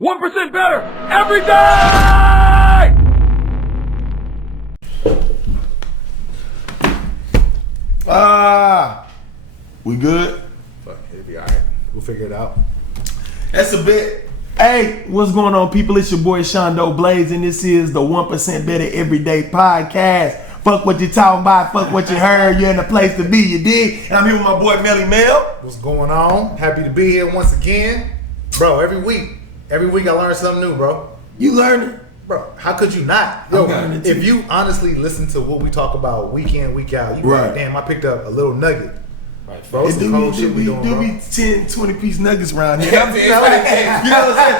1% better every day! We good? Fuck, it'll be alright. We'll figure it out. That's a bit. Hey, what's going on, people? It's your boy Shondo Blaze, and this is the 1% Better Everyday Podcast. Fuck what you talking about, fuck what you heard. You're in the place to be, you dig? And I'm here with my boy Melly Mel. What's going on? Happy to be here once again. Bro, every week I learn something new, bro. You learning? Bro, how could you not? Yo, if you honestly listen to what we talk about week in, week out, you right. Like, damn, I picked up a little nugget. Right, bro, it's some cold shit we doing, bro. Do be 10, 20-piece nuggets around here. You know what I'm saying?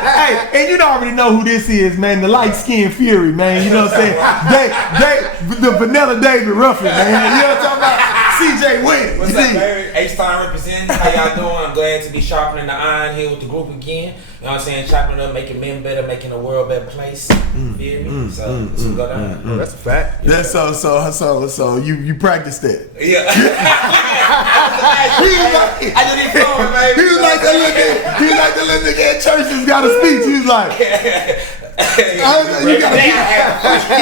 Hey, and you already know who this is, man. The light-skinned Fury, man. You know what I'm saying? The Vanilla David Ruffin, man. You know what I'm talking about? CJ Wayne. What's up, baby? H-Time representing. How y'all doing? I'm glad to be sharpening the iron here with the group again. You know what I'm saying? Chopping it up, making men better, making the world a better place. You feel me? So this will go down. Oh, that's a fact. Yeah. So you practiced that. Yeah. I just didn't know it, baby. He was like the little nigga at church who's got a speech. He was like, you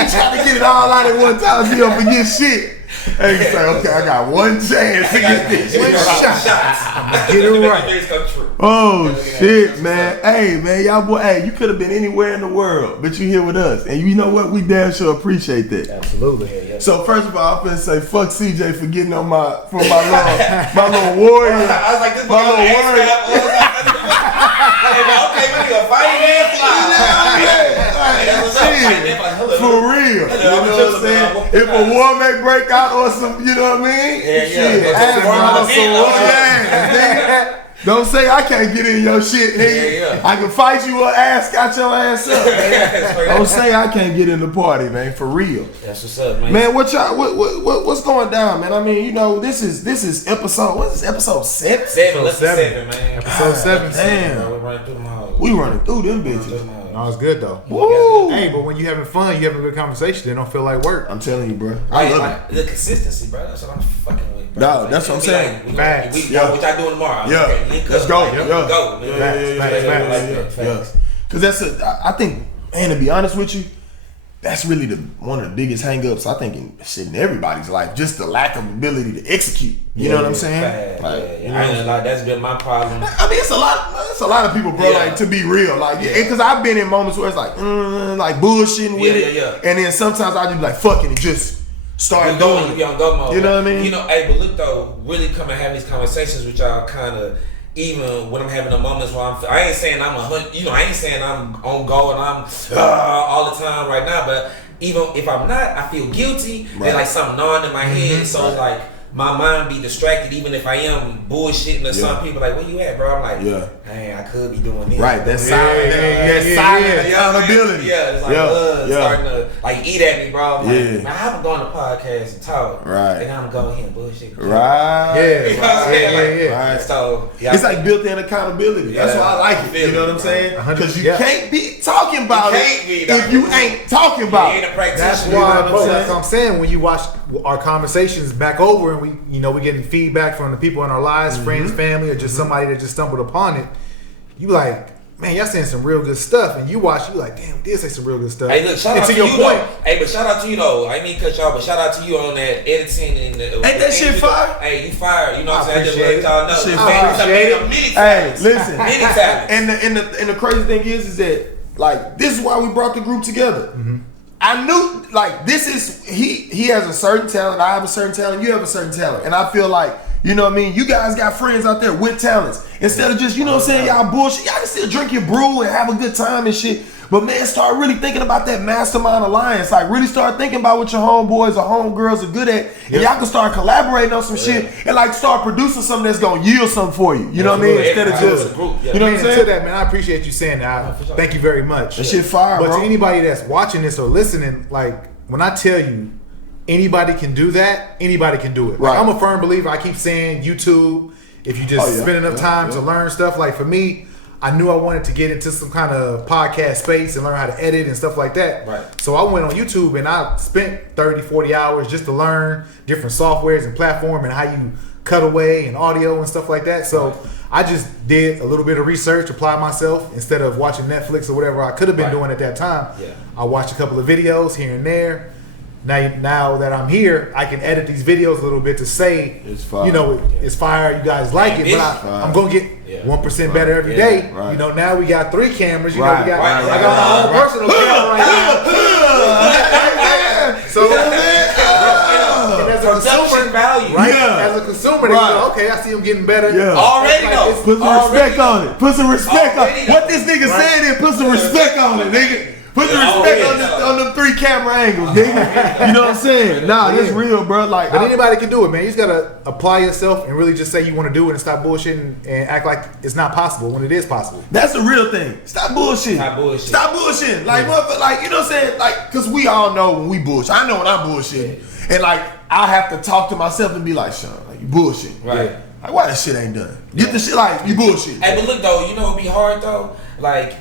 trying to get it all out at one time so you don't forget shit. And you say, okay, I got one chance to get this shit. I'm gonna get it right. Oh shit, man. Hey, man, y'all boy, hey, you could have been anywhere in the world, but you here with us. And you know what? We damn sure appreciate that. Absolutely. Yeah. So first of all, I'm finna say fuck CJ for getting on my little warrior. I was like, this my little warrior. Okay, we need a fight and fly. For real. You know what I'm saying? If a war may break out or some, you know what I mean? Shit. Don't say I can't get in your shit, nigga. I can fight you or got your ass up, man. Don't say I can't get in the party, man. For real. That's what's up, man. Man, what's going down, man? I mean, you know, this is episode. What is this? Episode 7? 7. Let's 7, man. Episode 7. Damn. We running through them all. We running through them bitches. No, it's good though. Woo! Hey, but when you having fun, you having a good conversation, it don't feel like work. I'm telling you, bro. I love it. The consistency, bro. That's what I'm fucking with, bro. No, that's what I'm saying. What y'all doing tomorrow? Yeah. Let's go. Yeah. Because I think, man, to be honest with you, that's really one of the biggest hang-ups, I think, in everybody's life. Just the lack of ability to execute. You know what I'm saying? I ain't like that's been my problem. I mean, it's a lot of people, bro. Like, to be real, like, because I've been in moments where it's like bullshitting with it, and then sometimes I just be like, fuck it, and just start doing it. Be on go mode. You know what I mean? You know, hey, but look though, really come and have these conversations with y'all, kind of. Even when I'm having the moments where I ain't saying I'm I ain't saying I'm on go and I'm all the time right now, but even if I'm not, I feel guilty. Right. There's like something gnawing in my head, so it's like my mind be distracted even if I am bullshitting or some people like, where you at, bro? I'm like, hey, I could be doing this. Right, that's silent. Silent accountability. Yeah, it's like starting to like eat at me, bro. I'm like, man, I haven't gone to podcast and talk. Right. And I'm going here and bullshit. Right. You know what I'm saying? Right. So it's like built-in accountability. That's why I like it. You know what I'm saying? Because you can't be talking about it if you ain't talking about it. That's why, bro. That's what I'm saying. When you watch our conversations back over and we getting feedback from the people in our lives, friends, family, or just somebody that just stumbled upon it, you like, man, y'all saying some real good stuff, and you watch, you like, damn, we did say some real good stuff. Hey, look, shout out to you though. Hey, but shout out to you though. I mean, cut y'all, but shout out to you on that editing and ain't that shit fire? Hey, you fired. You know what I'm saying? Appreciate y'all know. Shit fire. Hey, listen. Many times. And the crazy thing is that like this is why we brought the group together. Mm-hmm. I knew like this is he has a certain talent, I have a certain talent, you have a certain talent, and I feel like, you know what I mean, you guys got friends out there with talents. Instead of just, you know what I'm saying, y'all bullshit, y'all can still drink your brew and have a good time and shit. But man, start really thinking about that mastermind alliance. Like really start thinking about what your homeboys or homegirls are good at. And y'all can start collaborating on some shit and like start producing something that's gonna yield something for you. You know what I mean? Instead of just, you know what I'm saying? To that, man, I appreciate you saying that. Thank you very much. That shit fire, but bro. To anybody that's watching this or listening, like when I tell you anybody can do that, anybody can do it. Like, Right. I'm a firm believer. I keep saying YouTube, if you just spend enough time to learn stuff. Like for me, I knew I wanted to get into some kind of podcast space and learn how to edit and stuff like that. Right. So I went on YouTube and I spent 30, 40 hours just to learn different softwares and platform and how you cut away and audio and stuff like that. So I just did a little bit of research, applied myself instead of watching Netflix or whatever I could have been doing at that time. Yeah. I watched a couple of videos here and there. Now that I'm here, I can edit these videos a little bit to say, It's fire. you know, it's fire. You guys like it, but I'm gonna get 1% better every day. Right. You know, now we got 3 cameras. You Right. know, I Right. got my own personal camera right now. So. And as a consumer, value, right? Yeah. As a consumer, they go, okay, I see him getting better. Yeah. Already Like, though. Put some respect on it. Put some respect on Already it. What this nigga said is put some respect on it, nigga. Put some respect on them 3 camera angles, nigga. You know what I'm saying? Nah, that's real, bro. Like, But anybody can do it, man. You just gotta apply yourself and really just say you want to do it and stop bullshitting and act like it's not possible when it is possible. that's the real thing. Stop bullshitting. Stop bullshitting. Stop bullshitting. Like, motherfucker, like, you know what I'm saying? Like, cause we all know when we bullshit. I know when I'm bullshitting. And like, I have to talk to myself and be like, Sean, like, you bullshit. Right. Like, why that shit ain't done? Get the shit like, you bullshit. Hey, but look though, you know it'd be hard though. Like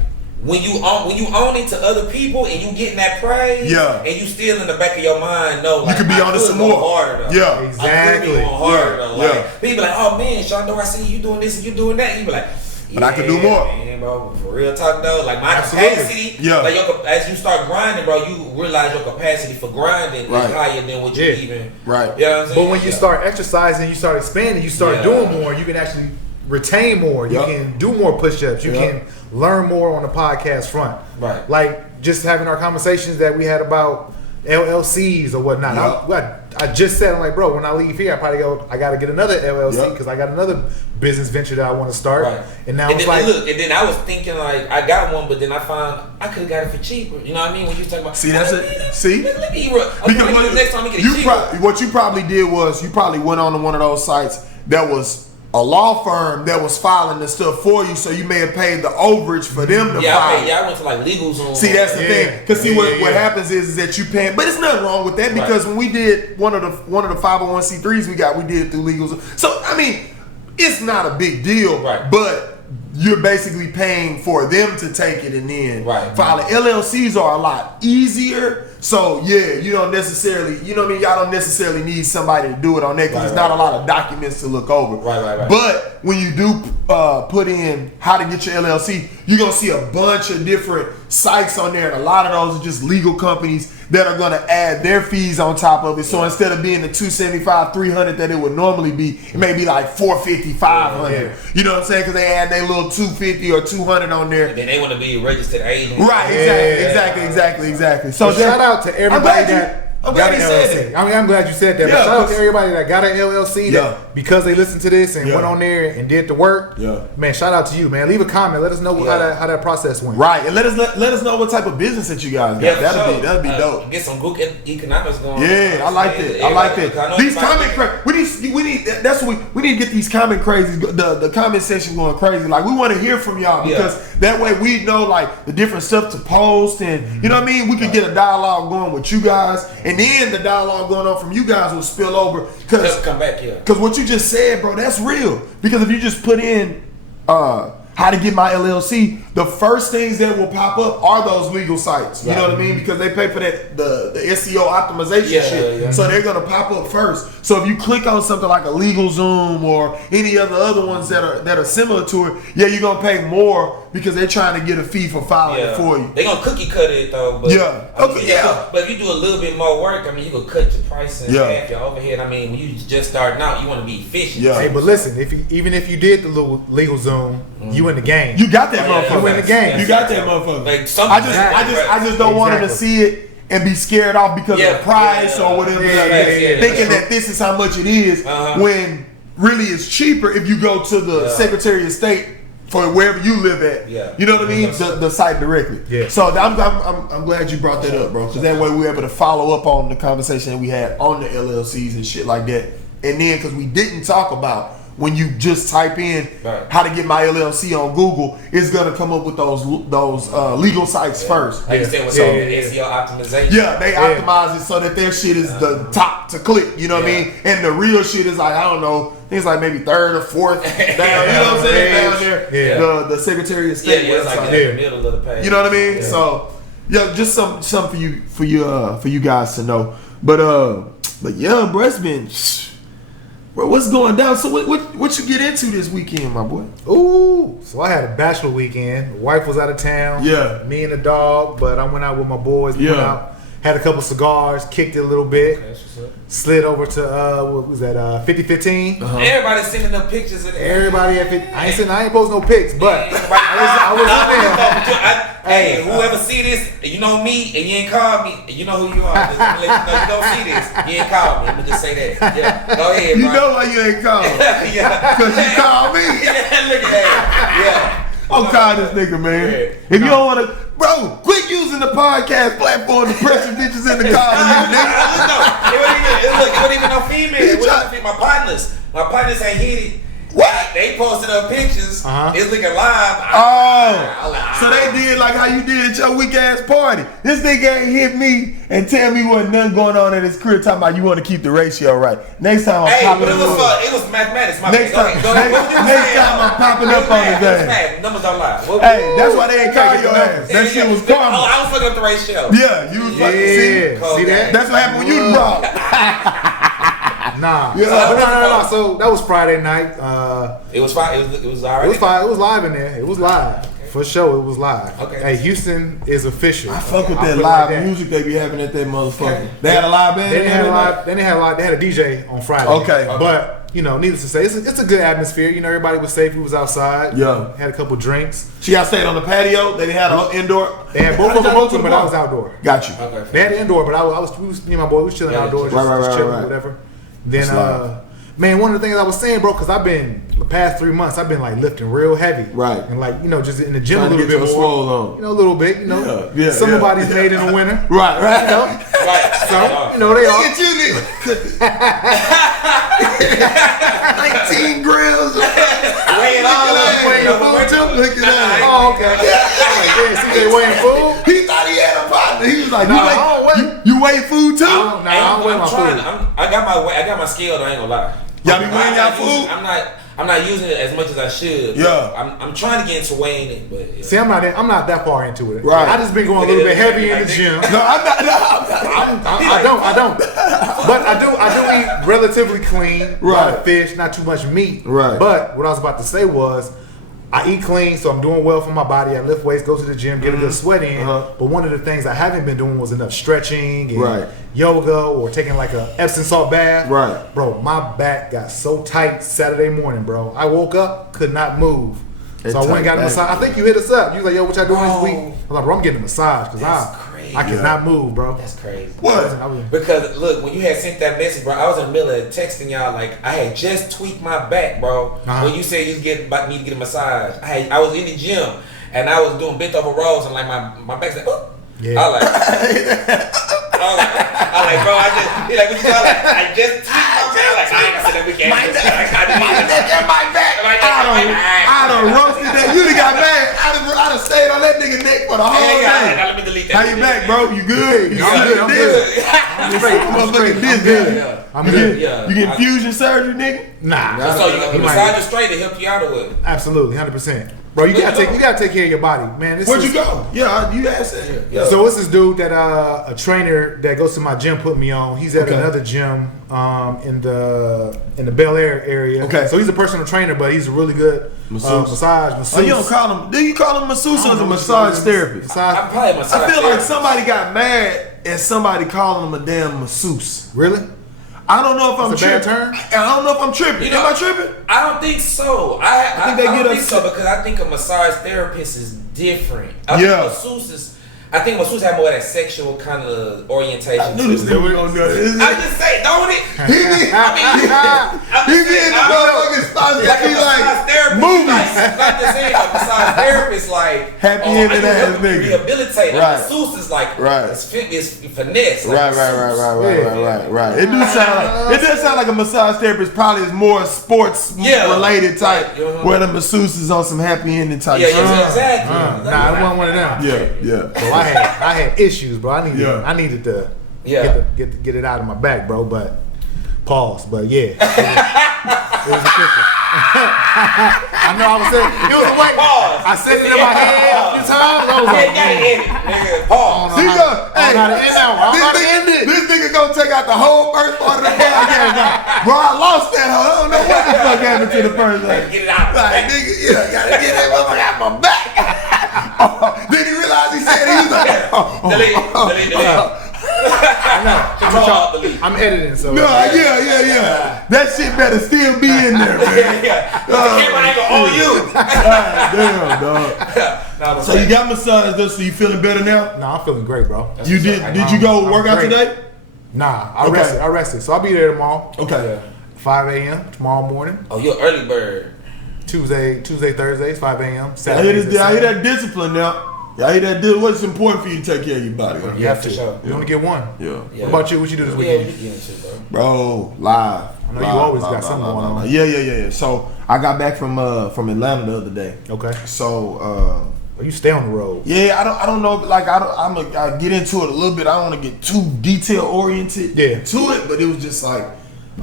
when you own it to other people and you getting that praise, Yeah. and you still in the back of your mind know like You could be on it some more. Harder though. Yeah. I could be going harder though. Like Yeah. people like, oh man, Shondo, I see you doing this and you doing that. You be like, But I can do more. Man, bro, for real talk though, like my Absolutely. capacity, Yeah. like as you start grinding, bro, you realize your capacity for grinding Right. is higher than what you Yeah. even. Right. You know what I'm saying? But when you start exercising, you start expanding, you start Yeah. doing more, you can actually retain more. You Yup. can do more push-ups. You Yup. can learn more on the podcast front. Right. Like just having our conversations that we had about LLCs or whatnot. Yup. I just said, I'm like, bro, when I leave here, I got to get another LLC Yup. because I got another business venture that I want to start. Right. And now and it's then, like, and then I was thinking like I got one, but then I found I could have got it for cheaper. You know what I mean? When you was talking about, See, that's it. See? Let me okay, next time we get it cheaper. What you probably did was you probably went on to one of those sites that was a law firm that was filing the stuff for you, so you may have paid the overage for them to file. I went to like LegalZoom. See, that's the thing. Cause see, what happens is that you paying, but it's nothing wrong with that because when we did one of the 501c3s we did it through LegalZoom. So I mean, it's not a big deal, Right. but you're basically paying for them to take it and then file it. LLCs are a lot easier. So yeah, you don't necessarily, you know what I mean? Y'all don't necessarily need somebody to do it on there because there's not a lot of documents to look over. Right. But when you do put in how to get your LLC, you're gonna see a bunch of different sites on there, and a lot of those are just legal companies that are gonna add their fees on top of it. So instead of being the $275, $300 that it would normally be, it may be like $450, $500. Yeah. You know what I'm saying? Because they add their little $250 or $200 on there. And then they want to be a registered agent. Right, exactly. So shout out to everybody I'm got glad an you said LLC. it. I mean, I'm glad you said that. Yeah, but shout out but- to everybody that got an LLC that because they listened to this and Yeah. went on there and did the work. Yeah. Man, shout out to you, man. Leave a comment. Let us know how that process went. Right, and let us know what type of business that you guys got. Yeah, that'd be dope. Get some good economics going. Yeah, I like that. I like that. These comment we need that's what we need to get these comment crazies, the comment section going crazy. Like we want to hear from y'all because that way we know like the different stuff to post and you know what I mean. We could get a dialogue going with you guys, and then the dialogue going on from you guys will spill over Just come back here. because what you just said, bro, that's real. Because if you just put in how to get my LLC, the first things that will pop up are those legal sites. You know what I mean? Because they pay for that the SEO optimization shit. Yeah. So they're gonna pop up first. So if you click on something like a LegalZoom or any other ones that are similar to it, you're gonna pay more because they're trying to get a fee for filing it for you. They're gonna cookie cut it though. But But if you do a little bit more work, I mean, you could cut your price and half your overhead. I mean, when you just starting out, you want to be efficient. Yeah. Hey, but listen, even if you did the little LegalZoom, you in the game. You got that motherfucker. You in the game. You got that motherfucker. Like I just don't want them to see it and be scared off because of the price or whatever. Thinking that this is how much it is when really it's cheaper if you go to the Secretary of State for wherever you live at. You know what I mean? The site directly. Yeah. So I'm glad you brought that up, bro, because that way we were able to follow up on the conversation that we had on the LLCs and shit like that. And then because we didn't talk about when you just type in how to get my LLC on Google, it's gonna come up with those legal sites first. Like you said, with SEO optimization. Yeah, they optimize it so that their shit is the top to click. You know what I mean? And the real shit is like, I don't know, I think it's like maybe third or fourth down. You know what I'm saying? Down there, the Secretary of State it's website. like in the middle of the page. You know what I mean? So just some for you guys to know. But yeah, bro, it's been. Bro, what's going down? So what you get into this weekend, my boy? Ooh, so I had a bachelor weekend. Wife was out of town. Yeah. Me and the dog, but I went out with my boys. We went out, had a couple cigars, kicked it a little bit. That's what's up. Slid over to what was that? 5015. Everybody sending them pictures of that. Everybody at 50. I ain't post no pics, but I was there. Hey, whoever see this, you know me, and you ain't called me, you know who you are. Just let you know you don't see this. You ain't called me. Let me just say that. Yeah, go ahead, bro. You know why you ain't called? Yeah. Because you called me. Yeah, look at that. Yeah. I'm calling this nigga, man. If you don't want to, bro, quit using the podcast platform to pressure bitches in the car. Look, it wasn't even no female. It wasn't my partners. My partners ain't hit it. What? They posted up pictures. It's looking live. So they did like how you did at your weak ass party. This nigga ain't hit me and tell me what nothing going on in his career. Talking about you want to keep the ratio right. Next time I'm popping up. It was mathematics. Next time I'm popping up on his ass. Numbers don't lie. Hey, that's why they ain't call your ass. That shit was karma. I was fucking up the ratio. Yeah, you was fucking. See that? That's what happened when you the problem. Nah. Yeah. No. So that was Friday night. It was fine. It was alright. It was fine. It was live in there. It was live. For sure, it was live. Okay. Hey, Houston is official. I fuck with that live music they be having at that motherfucker. They had a live band. They had a DJ on Friday. Okay. But needless to say, it's a good atmosphere. Everybody was safe. We was outside. Yeah. Had a couple drinks. She got stayed on the patio. They had an indoor. They had both of them open, but I was outdoor. Got you. Okay. They had an indoor, but I was me and my boy was chilling outdoors, just chilling, whatever. Then man, one of the things I was saying, bro, because the past 3 months I've been like lifting real heavy, right, and like just in the gym trying a little bit more, swole on. a little bit, yeah, some body's made in the winter, right, right. So they are. Look at you, nigga. 19 grams. Weighing your food too. Look at that. Oh, okay. See, they weighing food. He thought he had a partner. He was like, "No, you weigh food too?" I don't weigh my food. I got my scale. I ain't gonna lie. Y'all be weighing y'all food? I'm not using it as much as I should. Yeah. I'm trying to get into weighing it, but yeah. See, I'm not that far into it. Right. I just been going a little bit heavy in the gym. No, I'm not. I don't. But I do eat relatively clean. A lot of fish, not too much meat. Right. But what I was about to say was, I eat clean, so I'm doing well for my body. I lift weights, go to the gym, get a good sweat in. But one of the things I haven't been doing was enough stretching and yoga or taking like a Epsom salt bath. Right. Bro, my back got so tight Saturday morning, bro. I woke up, could not move. So I went and got a massage. I think you hit us up. You was like, yo, what y'all doing this week? I was like, bro, I'm getting a massage because I cannot move, bro. That's crazy. What? Because look, when you had sent that message, bro, I was in the middle of texting y'all like I had just tweaked my back, bro. When you said you was about me to get a massage, I was in the gym and I was doing bent over rolls and like my back's like, oh. Yeah. I like, bro, I just tweaked my back. Like, I ain't gonna say that we can't. My back. I done roasted that. You done got mad. I done stayed on that nigga neck for the whole day. Let me delete that. How you back, bro? You good? I'm good. I'm straight. This good. I'm good. You get fusion surgery, nigga? Nah. So you massage it straight to help you out or what? Absolutely, 100%. Bro, you gotta take care of your body, man. Where'd you go? Yeah, you asked that. Yeah. So it's this dude that a trainer that goes to my gym put me on. He's at another gym in the Bel Air area. Okay. So he's a personal trainer, but he's a really good masseuse. Oh, you don't call him? Do you call him masseuse or a massage therapist? I'm probably a massage I feel like therapist. somebody got mad and somebody calling him a damn masseuse. Really? I don't know if I'm It's a bad tripping. term? I don't know if I'm tripping. Am I tripping? I don't think so. I think they I get don't think upset. so because I think a massage therapist is different. I think masseuse have more of that sexual kind of orientation. I knew this nigga was gonna do it. I'm just saying, don't it? He be in the motherfucking spot. He like movies. I'm just saying, a massage therapist like Happy ended ass nigga. Rehabilitate. Right. Masseuse is like Right. it's finesse. Like Right. It does sound like a massage therapist probably is more sports related type, where the masseuse is on some happy ending type. Yeah, shit. exactly. Nah, I wasn't one of them. Yeah. So I had issues, bro. I needed to get it out of my back, bro. But pause. But yeah, it was official. I know I was saying it was a way. Pause. I said it in my head a few times. I was like, nigga, pause. He go, how to end that one. I don't know how to end it. This nigga gonna take out the whole first part of the podcast. Like, bro, I lost that hoe. I don't know what the fuck happened to the first one. Get it out. Like, nigga, yeah, gotta get that motherfucker out my back. Then he realized he said he was like, Delete. I'm editing, so. no, yeah. That shit better still be in there, man. The camera angle on you. Damn, dog. So you got massage though, so you feeling better now? Nah, I'm feeling great, bro. You did? Did you go work out today? Nah, I rested. So I'll be there tomorrow. Okay. 5 a.m. tomorrow morning. Oh, you're early bird. Tuesday, Thursdays, 5 a.m. I Saturdays. hear that discipline now. I hear that. What's important for you to take care of your body? You have to. Sure. You only get one. Yeah. What about you? What you do this weekend? Bro, live. I know you always got something going on. Yeah. So I got back from Atlanta the other day. Okay. So you stay on the road. yeah, I don't know. Like I get into it a little bit. I don't want to get too detail oriented to it, but it was just like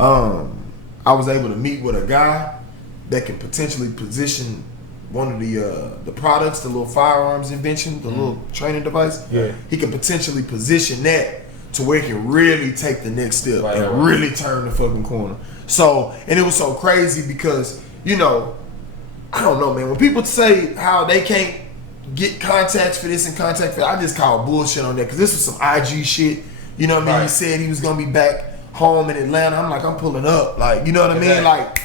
I was able to meet with a guy that can potentially position one of the products, the little firearms invention, the little training device. Yeah. He can potentially position that to where he can really take the next step and really turn the fucking corner. So, and it was so crazy because, you know, I don't know, man. When people say how they can't get contacts for this and contact for that, I just call bullshit on that because this was some IG shit. You know what I mean? He said he was gonna be back home in Atlanta. I'm like, I'm pulling up. Like, you know what I mean? Like,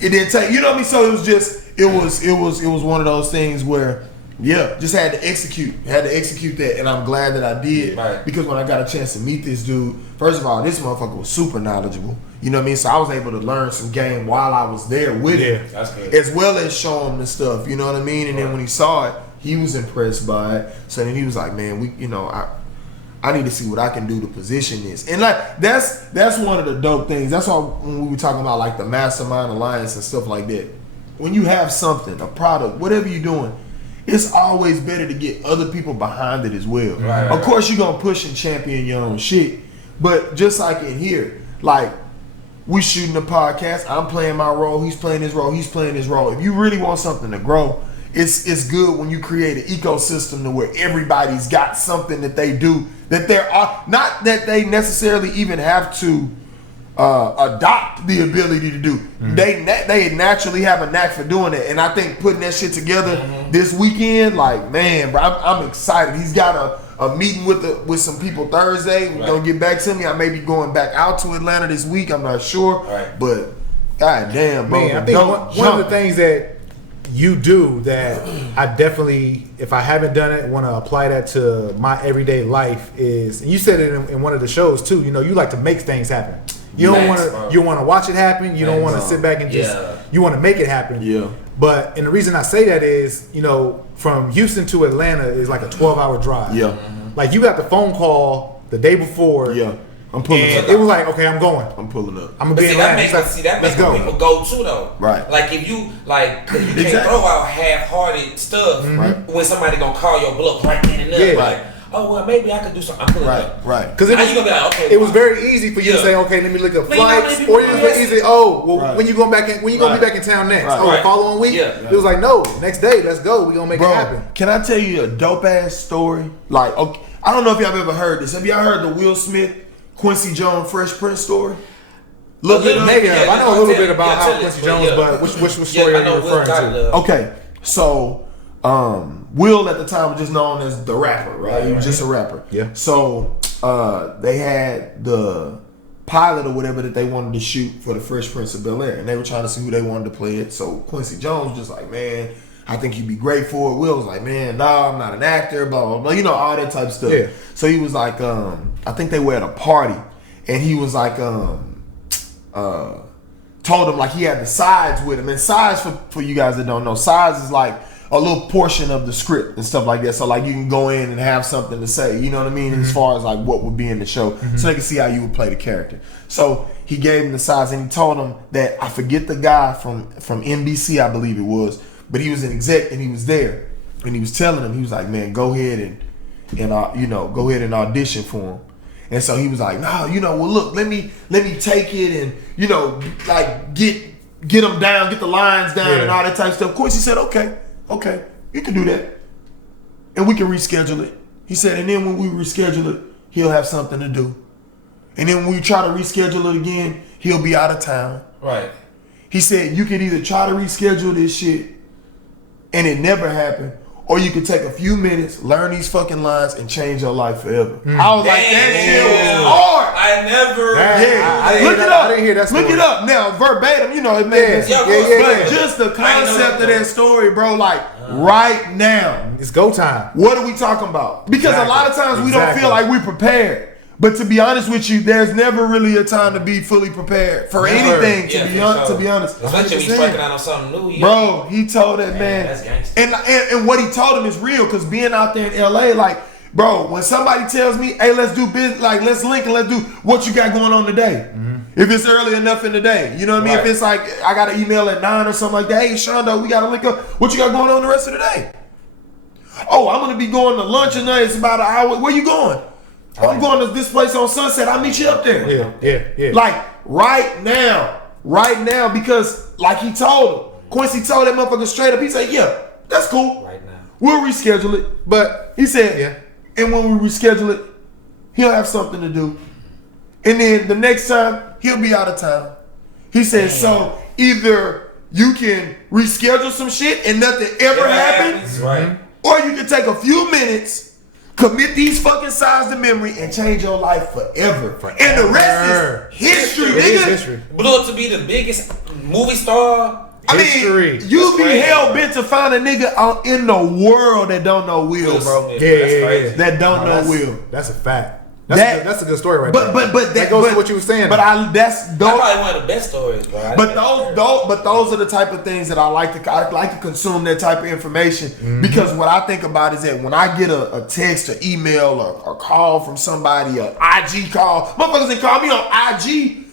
it didn't take. You know what I mean? So it was just. It was one of those things where, just had to execute. Had to execute that, and I'm glad that I did. Right. Because when I got a chance to meet this dude, first of all, this motherfucker was super knowledgeable. You know what I mean? So I was able to learn some game while I was there with him. That's good. As well as show him the stuff. You know what I mean? And then when he saw it, he was impressed by it. So then he was like, man, I need to see what I can do to position this. And like that's one of the dope things. That's why when we were talking about like the Mastermind Alliance and stuff like that. When you have something, a product, whatever you're doing, it's always better to get other people behind it as well. Right. Of course, you're gonna push and champion your own shit, but just like in here, like we shooting a podcast, I'm playing my role, he's playing his role, he's playing his role. If you really want something to grow, it's good when you create an ecosystem to where everybody's got something that they do that not that they necessarily even have to adopt the ability to do. They naturally have a knack for doing it, and I think putting that shit together this weekend, like, man, bro, I'm excited. He's got a meeting with some people Thursday. We're gonna get back to me. I may be going back out to Atlanta this week. I'm not sure, but god damn, bro. Man, I think one of the things that you do that I definitely, if I haven't done it, want to apply that to my everyday life is, and you said it in one of the shows too. You know, you like to make things happen. You don't want to. You want to watch it happen. You don't want to sit back and just. You want to make it happen. Yeah. But and the reason I say that is, you know, from Houston to Atlanta is like a 12-hour drive. Yeah. Like you got the phone call the day before. Yeah. I'm pulling up. It was like, okay, I'm going. I'm pulling up. I'm gonna be in Atlanta. That makes people go too though. Right. Like if you can't throw out half-hearted stuff when somebody gonna call your bluff right then and there. Like, oh well, maybe I could do something. I'm pulling up. Right. Because you gonna be like, okay. It was very easy for you to say, okay, let me look up flights, or it was easy. Oh, well, when you going back in? When you gonna be back in town next? Oh, the following week. It was like, no, next day, let's go. We gonna make it happen. Can I tell you a dope ass story? Like, okay, I don't know if y'all ever heard this. Have y'all heard the Will Smith, Quincy Jones, Fresh Prince story? Maybe I know a little bit about how Quincy Jones, but which story are you referring to? Okay, so Will at the time was just known as the rapper, right? He was just a rapper. Yeah. So they had the pilot or whatever that they wanted to shoot for the Fresh Prince of Bel-Air, and they were trying to see who they wanted to play it. So Quincy Jones was just like, man, I think you'd be great for it. Will was like, man, nah, I'm not an actor, blah, blah, blah. You know, all that type of stuff. Yeah. So he was like, I think they were at a party, and he was like, told him like he had the sides with him. And sides, for you guys that don't know, sides is like a little portion of the script and stuff like that. So like you can go in and have something to say, you know what I mean? As far as like what would be in the show, so they can see how you would play the character. So he gave him the sides, and he told him that, I forget the guy from NBC, I believe it was, but he was an exec and he was there, and he was telling him, he was like, man, go ahead and go ahead and audition for him. And so he was like, no, well look, let me take it and like get them down, get the lines down and all that type of stuff. Of course, he said, okay, you can do that, and we can reschedule it. He said, and then when we reschedule it, he'll have something to do. And then when we try to reschedule it again, he'll be out of town. Right. He said you could either try to reschedule this shit and it never happened, or you could take a few minutes, learn these fucking lines, and change your life forever. I was like, that shit was hard. I never. Look it up. I didn't hear that story. Look it up. Now, verbatim, you know, it made sense. But just the concept of that story, bro, like, right now. It's go time. What are we talking about? Because a lot of times we don't feel like we're prepared. But to be honest with you, there's never really a time to be fully prepared for anything. To be honest, especially when he's working on something new. Bro, he told that man, that's gangster. And what he told him is real. Because being out there in LA, like, bro, when somebody tells me, "Hey, let's do business, like, let's link and let's do what you got going on today." If it's early enough in the day, you know what I mean. If it's like I got an email at 9 or something like that, hey, Shondo, we got to link up. What you got going on the rest of the day? Oh, I'm gonna be going to lunch tonight. It's about an hour. Where you going? I'm going to this place on Sunset. I'll meet you up there. Yeah. Like right now, because like he told him, Quincy told that motherfucker straight up. He said, "Yeah, that's cool. Right now, we'll reschedule it." But he said, and when we reschedule it, he'll have something to do, and then the next time he'll be out of town. He said, so either you can reschedule some shit and nothing ever happens, right? Or you can take a few minutes. Commit these fucking signs to memory and change your life forever. And the rest is history, nigga. History. Blew up to be the biggest movie star. I mean, you be hell bent to find a nigga out in the world that don't know Will, bro. Yeah. That don't know Will. That's a fact. That's a good story right there. But that goes to what you were saying. But that's probably one of the best stories, bro. But those are the type of things that I like to consume that type of information because what I think about is that when I get a text or email or call from somebody, or IG call, motherfuckers they call me on IG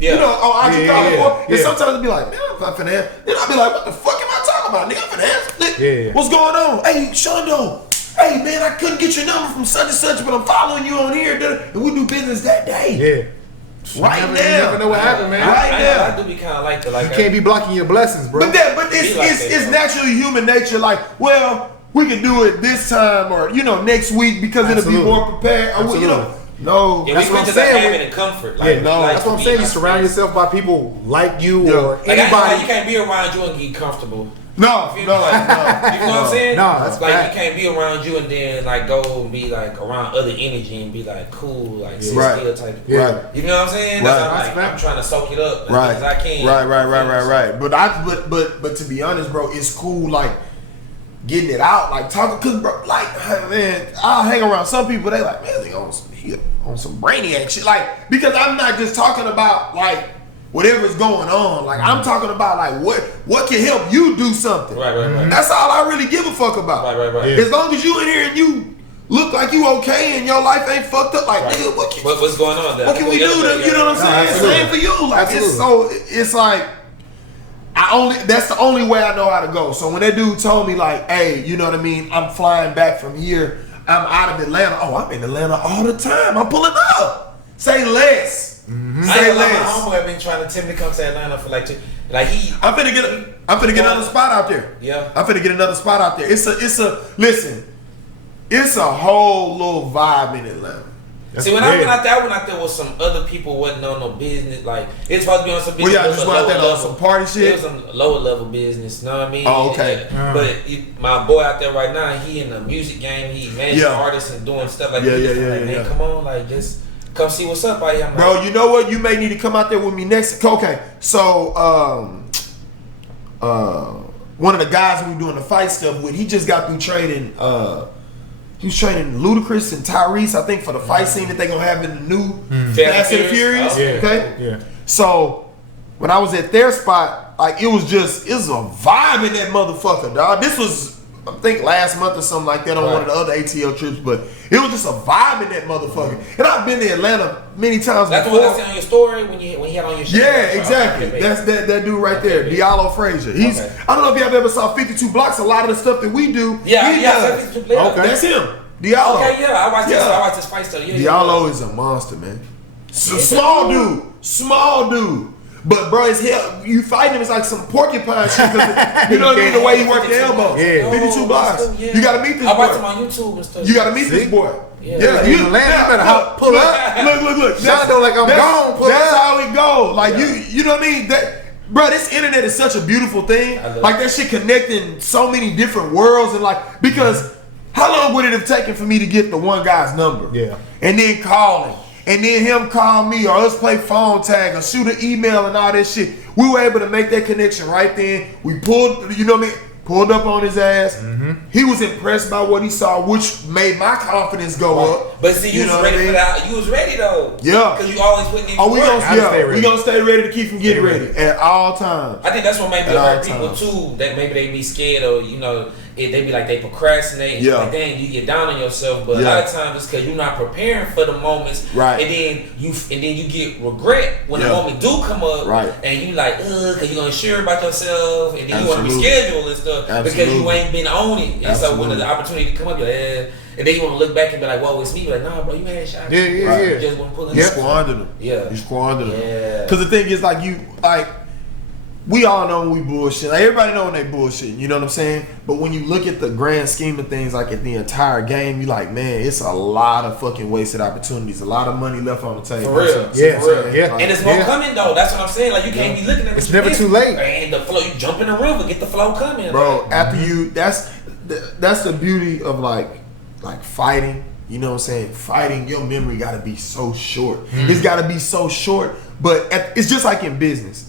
you know, on IG call before, and sometimes I'll be like, man, I'm not finna answer. Then I'll be like, what the fuck am I talking about? Nigga, I'm finna answer. What's going on? Hey, Shondo. Hey man, I couldn't get your number from such and such, but I'm following you on here, and we do business that day. Yeah. Right now. You never know what happened, man. Right now. I do be kind of like that. Like you can't be blocking your blessings, bro. But it's naturally human nature. Like, well, we can do it this time or next week because it'll be more prepared. No, that's what I'm saying. Having and comfort. Like, that's what I'm saying. You surround yourself by people like you or anybody. You can't be around you and get comfortable. No. You know what I'm saying? No, that's like bad. You can't be around you and then like go and be like around other energy and be like cool, like still type of right. You know what I'm saying? That's I'm trying to soak it up as much as I can. Right. But to be honest, bro, it's cool like getting it out, like talking, cause bro, like man, I'll hang around some people. They like, man, they on some brainiac shit, like because I'm not just talking about like. Whatever's going on, like I'm talking about, like what can help you do something. Right. That's all I really give a fuck about. Right. Yeah. As long as you in here and you look like you okay and your life ain't fucked up, like nigga, what's going on there? What can we do? You know what I'm saying? Same for you. Like it's like that's the only way I know how to go. So when that dude told me like, hey, you know what I mean? I'm flying back from here. I'm out of Atlanta. Oh, I'm in Atlanta all the time. I'm pulling up. Say less. Say less. My homeboy been trying to tell me to come to Atlanta for I'm finna get another spot out there. Yeah. I'm finna get another spot out there. It's a whole little vibe in Atlanta. See, when I went out there with some other people wasn't on no business. Like it's supposed to be on some business. Well, yeah, just went out there on some party shit. It was some lower level business. You know what I mean? Oh, okay. But my boy out there right now, he in the music game. He managing artists and doing stuff like that. Man, come on, like just. Come see what's up out here, bro. You know what? You may need to come out there with me next. Okay, so one of the guys we were doing the fight stuff with, he just got through training. He was training Ludacris and Tyrese, I think, for the fight scene that they gonna have in the new Fast and Furious. Okay, So when I was at their spot, like it was a vibe in that motherfucker, dog. This was. I think last month or something like that on one of the other ATL trips, but it was just a vibe in that motherfucker. And I've been to Atlanta many times before. That's what I seen on your story when you had on your show. Yeah, exactly. That's that dude right there, Dalio Frazier. He's I don't know if y'all ever saw 52 Blocks. A lot of the stuff that we do. Okay, that's him. Dalio. Okay, I watched this fight stuff. Dalio is a monster, man. Small dude. But bro, it's hell. You fighting him, it's like some porcupine shit. You know what I mean? The way he worked the elbows. Yeah. 52 blocks. Yeah. You gotta meet this I watched boy. him on YouTube and stuff. You gotta meet this boy. Yeah. You better pull up. Look. Shondo like I'm gone. Pull That's up. how it go. Like you know what I mean? Bro, this internet is such a beautiful thing. Like that shit connecting so many different worlds and like because how long would it have taken for me to get the one guy's number? Yeah. And then call him. And then him call me or us play phone tag or shoot an email and all that shit. We were able to make that connection right then. We pulled, you know what I mean? Pulled up on his ass. Mm-hmm. He was impressed by what he saw, which made my confidence go up. But see, you was ready for that. You was ready though. Yeah. Because you always putting in we work. gonna stay ready to keep from getting ready at all times. I think that's what maybe hurt people too. That maybe they be scared or they be like they procrastinate. Yeah. Like dang, you get down on yourself. But a lot of times it's because you're not preparing for the moments. Right. And then you get regret when the moment do come up. Right. And you like because you're unsure about yourself and then you want to Absolutely. reschedule and stuff because you ain't been on it. And so when the opportunity come up, you're like, and then you want to look back and be like, "Whoa, it's me." You're like, "Nah, bro, you had shots." Yeah. You just want to pull it. You squandered them. Yeah. You squandered them. Yeah. Because the thing is, we all know when we bullshit. Like, everybody know when they bullshit. You know what I'm saying? But when you look at the grand scheme of things, like at the entire game, you like, man, it's a lot of fucking wasted opportunities. A lot of money left on the table. For real. Yeah. For real. Yeah. And it's more coming though. That's what I'm saying. Like you can't be looking at it. It's never too late. And the flow, you jump in the river, get the flow coming. Bro, after you, that's the beauty of like fighting. You know what I'm saying? Fighting, your memory got to be so short. It's got to be so short. But it's just like in business.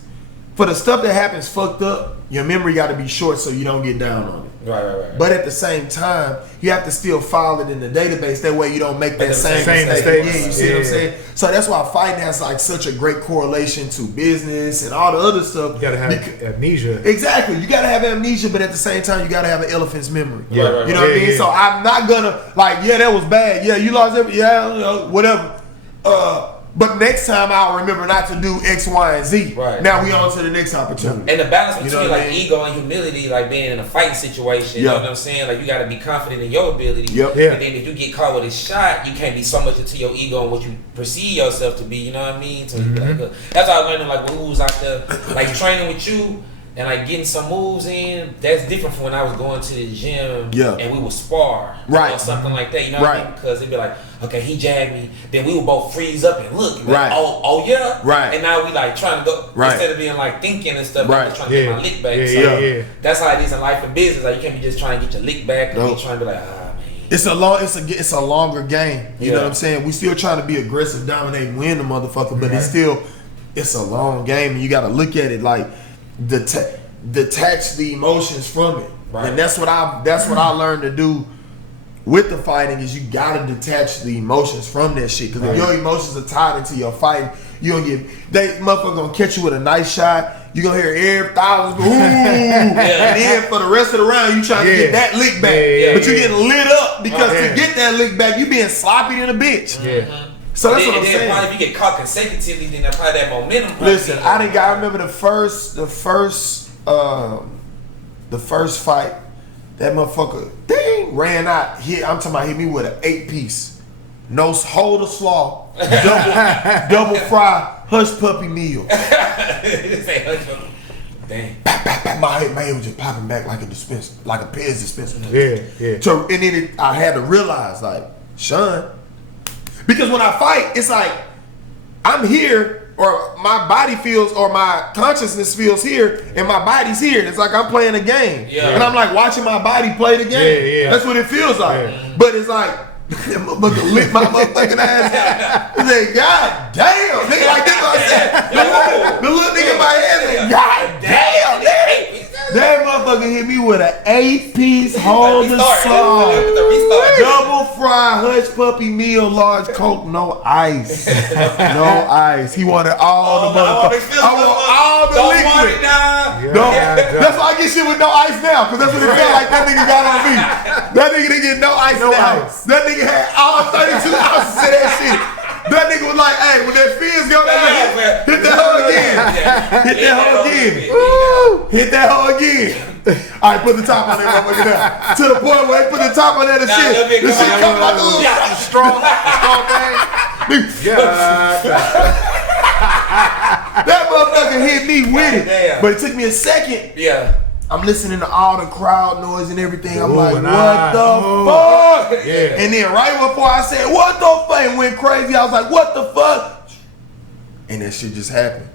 For the stuff that happens fucked up, your memory got to be short so you don't get down on it. Right. But at the same time, you have to still file it in the database. That way you don't make that same mistake again. You see what I'm saying? So that's why fighting has like such a great correlation to business and all the other stuff. You gotta have amnesia. Exactly. You gotta have amnesia, but at the same time, you gotta have an elephant's memory. Yeah. You know what I mean? So I'm not gonna that was bad. Yeah, you lost whatever. But next time I'll remember not to do X, Y, and Z. Right. Now we on to the next opportunity. And the balance between what I mean? ego and humility, like being in a fighting situation, you know what I'm saying? Like you gotta be confident in your ability. Yep. Yeah. And then if you get caught with a shot, you can't be so much into your ego and what you perceive yourself to be, you know what I mean? So you be like, that's how I learned like when we was out there, like training with you and like getting some moves in, that's different from when I was going to the gym and we would spar. Right. Or something like that, you know what I mean? Because it'd be like, okay, he jagged me, then we would both freeze up and look. Right. Like, oh yeah. Right. And now we like trying to go instead of being like thinking and stuff, like trying to get my lick back. So that's how it is in life and business. Like you can't be just trying to get your lick back and be trying to be like, man. It's a longer game. You know what I'm saying? We still trying to be aggressive, dominate, win the motherfucker, but it's a long game, and you got to look at it like detach the emotions from it. Right. And that's what I learned to do with the fighting is you gotta detach the emotions from that shit. Because if your emotions are tied into your fighting, you gonna motherfucker gonna catch you with a nice shot. You gonna hear every thousands, ooh, and then for the rest of the round, you trying to get that lick back, but you getting lit up because to get that lick back, you being sloppy than a bitch. So that's what I'm saying. Probably if you get caught consecutively, then apply that momentum. Listen, I remember the first fight. That motherfucker, ran out. I'm talking about hit me with an 8-piece. No hold or slaw. Double fry, hush puppy meal. Say hush puppy. Dang. My head was just popping back like a dispenser, like a Pez dispenser. Yeah. So, and then I had to realize, like, Sean, because when I fight, it's like, I'm here, or my body feels, or my consciousness feels here, and my body's here. It's like I'm playing a game. And I'm like watching my body play the game. That's what it feels like. But it's like, that motherfucker lit my motherfucking ass. He said, God damn. Nigga, like this what I said. The little nigga in my head said, God damn, nigga. That motherfucker hit me with an 8-piece hold of slaw, double fry, hush puppy meal, large Coke, no ice. No ice. He wanted all the motherfuckers. I want all the liquid. That's why I get shit with no ice now, because that's what it felt like that nigga got on me. That nigga didn't get no ice now. That nigga had all 32 ounces of that shit. That nigga was like, hey, when that fizz go down, hit that hoe again. Hit that hoe again. Hit that hoe again. All right, put the top on that motherfucker now. To the point where they put the top on that and shit. The shit coming like a little strong thing. That motherfucker hit me with it. Damn. But it took me a second. Yeah. I'm listening to all the crowd noise and everything. I'm like, what the fuck? Yeah. And then right before I said, what the fuck? And went crazy. I was like, what the fuck? And that shit just happened.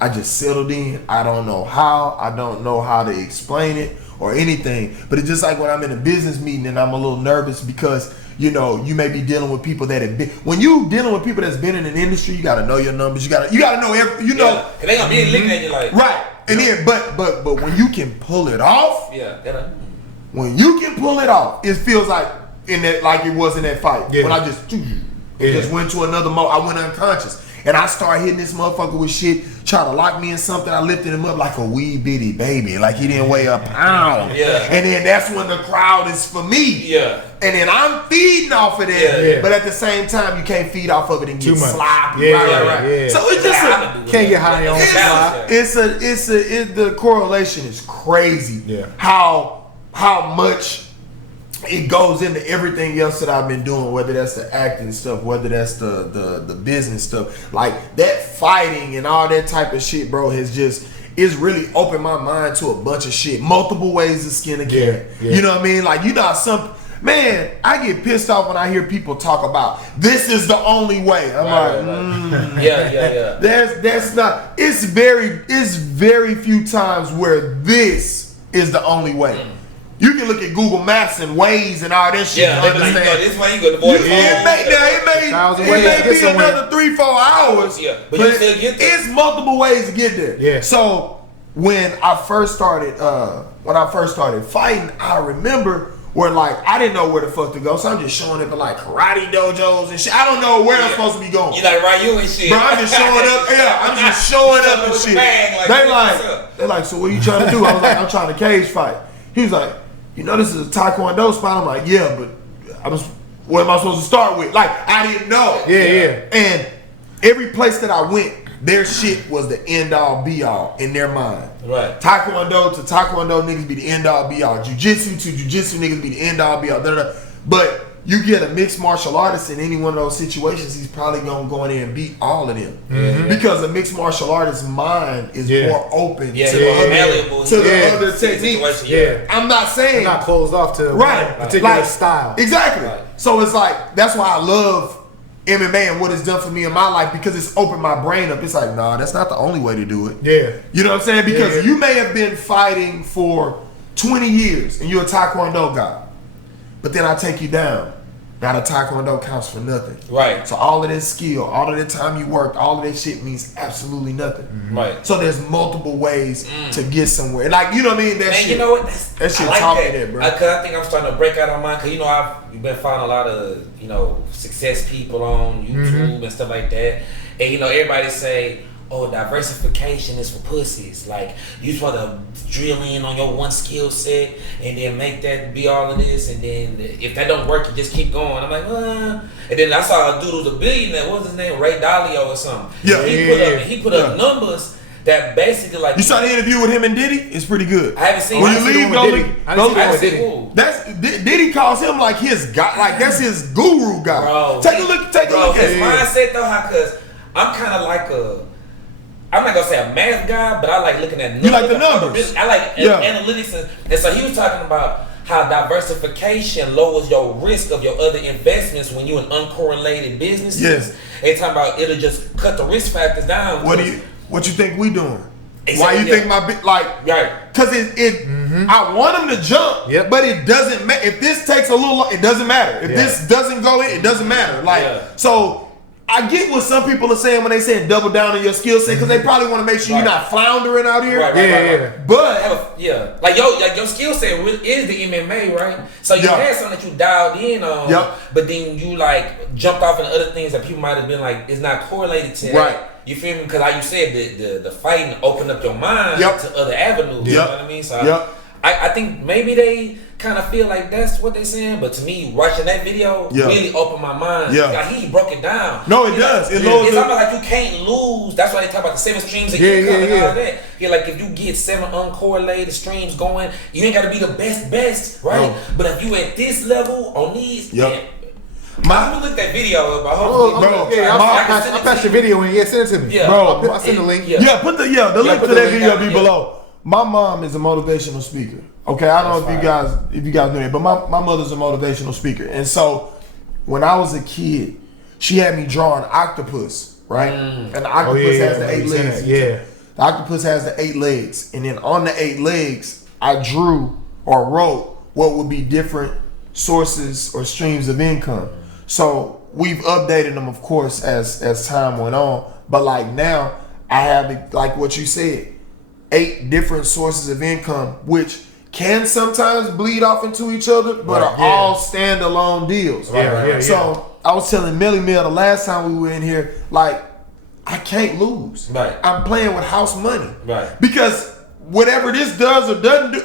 I just settled in. I don't know how. I don't know how to explain it or anything. But it's just like when I'm in a business meeting and I'm a little nervous because, you know, you may be dealing with people that have been. When you dealing with people that's been in an industry, you got to know your numbers. You got to know every. You know. Yeah. And they gonna be looking at you like. Right. And then, but when you can pull it off. Yeah. When you can pull it off, it feels like like it was in that fight. Yeah. When I just went to another mode. I went unconscious. And I started hitting this motherfucker with shit, trying to lock me in something. I lifted him up like a wee bitty baby, like he didn't weigh a pound. Yeah. And then that's when the crowd is for me. Yeah. And then I'm feeding off of that. Yeah. But at the same time, you can't feed off of it and get sloppy. Yeah. Right. Yeah. So it's just can't get high on the correlation is crazy. Yeah. How much it goes into everything else that I've been doing, whether that's the acting stuff, whether that's the business stuff. Like that fighting and all that type of shit, bro, it's really opened my mind to a bunch of shit. Multiple ways to skin a cat. Yeah. You know what I mean? Like, you know, man, I get pissed off when I hear people talk about this is the only way. I'm Yeah. That's not. It's very few times where this is the only way. You can look at Google Maps and Waze and all that shit to understand. Like, this way you go to boy. It may be another 3-4 hours, but you still get there. It's multiple ways to get there. Yeah. So when I first started fighting, I remember where like I didn't know where the fuck to go, so I'm just showing up at like karate dojos and shit. I don't know where I'm supposed to be going. You like Ryu and shit. Bro, I'm just showing up. Yeah, I'm just showing up and shit. They're like, so what are you trying to do? I was like, I'm trying to cage fight. He was like, you know, this is a Taekwondo spot. I'm like, yeah, but what am I supposed to start with? Like, I didn't know. Yeah. And every place that I went, their shit was the end all be all in their mind. Right. Taekwondo to Taekwondo niggas be the end all be all. Jiu-jitsu to Jiu-jitsu niggas be the end all be all. But you get a mixed martial artist in any one of those situations, he's probably gonna go in there and beat all of them. Mm-hmm. Because a mixed martial artist's mind is more open to the other techniques. Yeah. I'm not saying not closed off to one particular style. Exactly. Right. So it's like that's why I love MMA and what it's done for me in my life, because it's opened my brain up. It's like, nah, that's not the only way to do it. Yeah. You know what I'm saying? Because you may have been fighting for 20 years and you're a Taekwondo guy. But then I take you down. Now the Taekwondo counts for nothing. Right. So all of that skill, all of that time you worked, all of that shit means absolutely nothing. Mm-hmm. Right. So there's multiple ways to get somewhere. And like, you know what I mean? That shit. You know what? That shit taught me that, bro. Because I think I'm starting to break out on mine. Because, you know, I've been following a lot of, you know, success people on YouTube and stuff like that. And, you know, everybody say, oh, diversification is for pussies. Like, you just want to drill in on your one skill set and then make that be all of this. And then if that don't work, you just keep going. I'm like, And then I saw a dude who was a billionaire. What was his name? Ray Dalio or something. Yeah. He put up numbers that basically like. You saw the interview with him and Diddy? It's pretty good. I haven't seen. When you leave, go look. I haven't seen Diddy. That's Diddy calls him like his guy. Like that's his guru guy. Bro, take a look at his mindset though, because I'm kind of like I'm not gonna say a math guy, but I like looking at numbers. You like the numbers. I like analytics, and so he was talking about how diversification lowers your risk of your other investments when you're in uncorrelated businesses. Yes. They talking about it'll just cut the risk factors down. What you think we doing? Exactly, Why you think my Because I want him to jump, but it doesn't matter. If this takes a little, it doesn't matter. If this doesn't go in, it doesn't matter. So. I get what some people are saying when they say double down on your skill set, because they probably want to make sure you're not floundering out here. Right. But like your skill set is the MMA, right? So you had something that you dialed in on, but then you like jumped off into other things that people might have been like it's not correlated to. Right. You feel me? Because like you said, the fighting opened up your mind to other avenues. You know what I mean? So I think maybe they kind of feel like that's what they're saying, but to me, watching that video really opened my mind. Like he broke it down. No, it does. It's almost like you can't lose. That's why they talk about the 7 streams of income and all that. Like if you get 7 uncorrelated streams going, you ain't got to be the best, right? No. But if you at this level on these, I'm gonna look that video up. I hope, I'll pass your video in. Yeah, send it to me. Yeah, bro. I'll send the link. The link to that video be below. My mom is a motivational speaker. Okay, I don't know if you guys know that, but my mother's a motivational speaker, and so when I was a kid, she had me draw an octopus, right? And the octopus has the 8 legs. Yeah. The octopus has the 8 legs, and then on the 8 legs, I drew or wrote what would be different sources or streams of income. So we've updated them, of course, as time went on. But like now, I have, like what you said, 8 different sources of income, which can sometimes bleed off into each other, but are all standalone deals. So I was telling Melly Mill the last time we were in here, like, I can't lose. Right. I'm playing with house money. Right. Because whatever this does or doesn't do,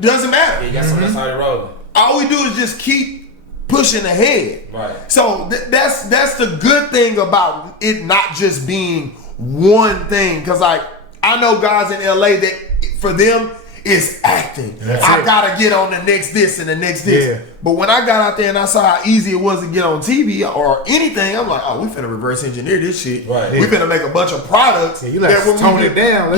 doesn't matter. You got something that's already rolling. All we do is just keep pushing ahead. Right. So that's the good thing about it not just being one thing. Because like I know guys in LA that for them it's acting. I gotta get on the next this and the next this. Yeah. But when I got out there and I saw how easy it was to get on TV or anything, I'm like, oh, we finna reverse engineer this shit. Right. We finna make a bunch of products. Yeah, you like tone it down.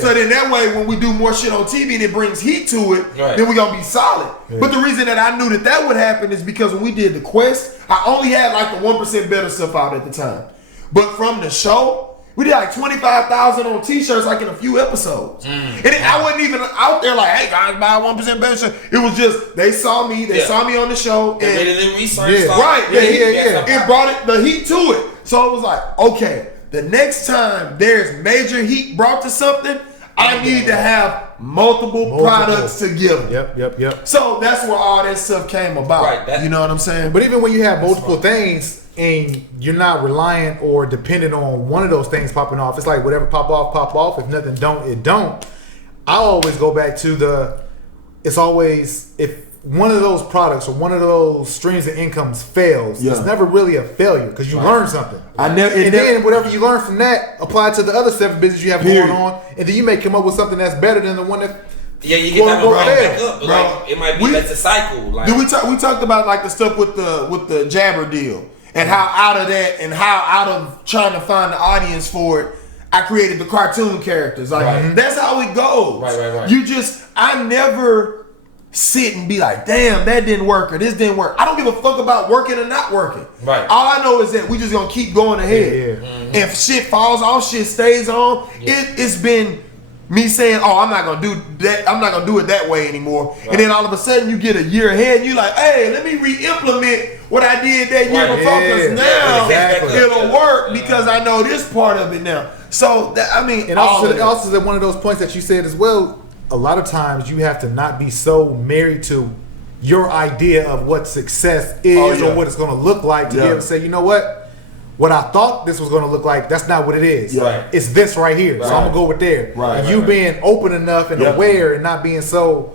So then that way when we do more shit on TV and it brings heat to it, then we gonna be solid. Yeah. But the reason that I knew that would happen is because when we did the Quest, I only had like the 1% better stuff out at the time. But from the show, we did like 25,000 on t-shirts like in a few episodes. And I wasn't even out there like, hey guys, buy 1% better shirt. It was just, they saw me on the show. And they did research. It brought the heat to it. So it was like, okay, the next time there's major heat brought to something, I need to have multiple products to give them. Yep. So that's where all that stuff came about. Right, you know what I'm saying? But even when you have multiple things and you're not reliant or dependent on one of those things popping off, it's like whatever pop off. If nothing don't, it don't. I always go back to it's always, if one of those products or one of those streams of incomes fails, it's never really a failure because you learn something. Then whatever you learn from that, apply to the other 7 businesses you have going on, and then you may come up with something that's better than the one that. Yeah, you get that one right back up, but like, it might be that's a cycle. Like, we talked about like the stuff with the Jabber deal. And how out of that, and how out of trying to find the audience for it, I created the cartoon characters. Like that's how it goes. Right. I never sit and be like, damn, that didn't work or this didn't work. I don't give a fuck about working or not working. Right. All I know is that we just gonna keep going ahead. If shit falls off, shit stays on. It's been me saying, oh, I'm not gonna do that. I'm not gonna do it that way anymore. Right. And then all of a sudden, you get a year ahead, and you like, hey, let me re-implement what I did that year before, because now it'll work because I know this part of it now. So and also that one of those points that you said as well. A lot of times, you have to not be so married to your idea of what success is or what it's gonna look like to be able to say, you know what I thought this was going to look like, that's not what it is. It's this right here. So I'm going to go with there. And you being open enough and aware and not being so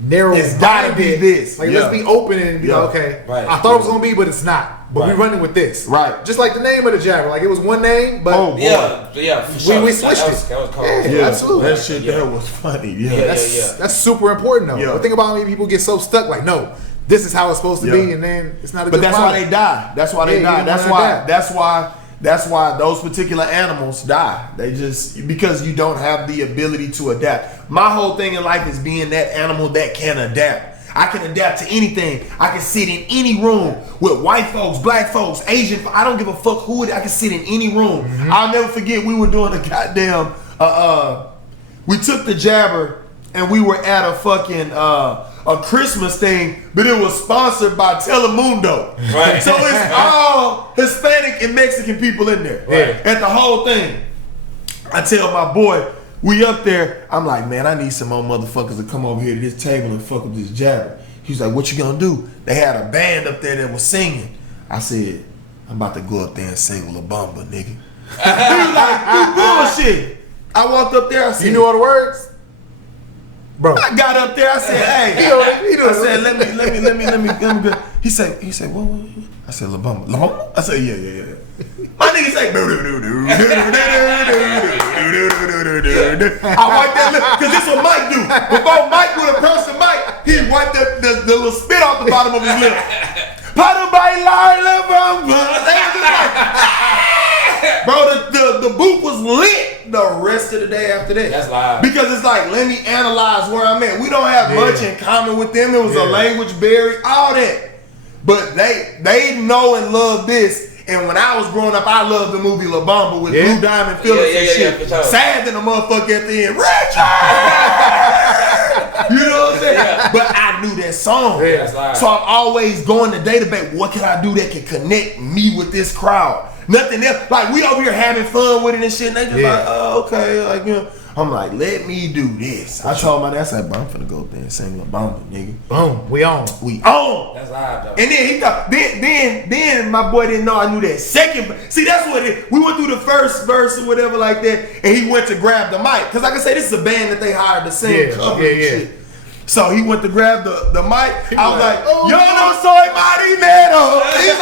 narrow. It's got to be this. Like, let's be open and be like, okay, I thought it was going to be, but it's not. But we're running with this. Just like the name of the Jabber. Like, it was one name, but we switched it. That was cold. Absolutely. That shit there was funny. That's super important, though. But think about how many people get so stuck, like, no, this is how it's supposed to be, and then it's not a good But that's product. why they die. That's why they die. That's why those particular animals die. They just, because you don't have the ability to adapt. My whole thing in life is being that animal that can adapt. I can adapt to anything. I can sit in any room with white folks, black folks, Asian. I don't give a fuck who it is. I can sit in any room. I'll never forget, we were doing a goddamn, we took the Jabber and we were at a fucking, a Christmas thing, but it was sponsored by Telemundo. Right. So it's all Hispanic and Mexican people in there. Right. At the whole thing. I tell my boy, we up there, I'm like, man, I need some more motherfuckers to come over here to this table and fuck with this Jabber. He's like, what you gonna do? They had a band up there that was singing. I said, I'm about to go up there and sing La Bamba, nigga. He was like, you bullshit. I walked up there, I said, you knew all the words? Bro, I got up there. I said, "Hey," I said, "Let me." He said, "What?" I said, "La Bamba." La Bamba? I said, "Yeah." My nigga say, I wiped that lip because this what Mike do. Before Mike would approach the mic, he wiped the little spit off the bottom of his lip. Pada baila, bro, the booth was lit the rest of the day after that. That's live. Because it's like, let me analyze where I'm at. We don't have much in common with them. It was a language barrier, all that. But they know and love this. And when I was growing up, I loved the movie La Bamba with Blue Diamond Phillips and shit. For sure. Sad than a motherfucker at the end. Richard! You know what I'm saying? Yeah. But I knew that song. Yeah, so I'm always going to database. What can I do that can connect me with this crowd? Nothing else. Like, we over here having fun with it and shit. And they just like, oh, okay. Like, you know. I'm like, let me do this. I told my dad, I said, bro, I'm finna go up there and sing La Bamba, nigga. Boom, we on. We on. That's live, though. And then he thought, then my boy didn't know I knew that second. See, that's what it. We went through the first verse or whatever like that, and he went to grab the mic. Cause like I say, this is a band that they hired to sing cover and shit. So he went to grab the mic. I was like, yo no soy marinero. He's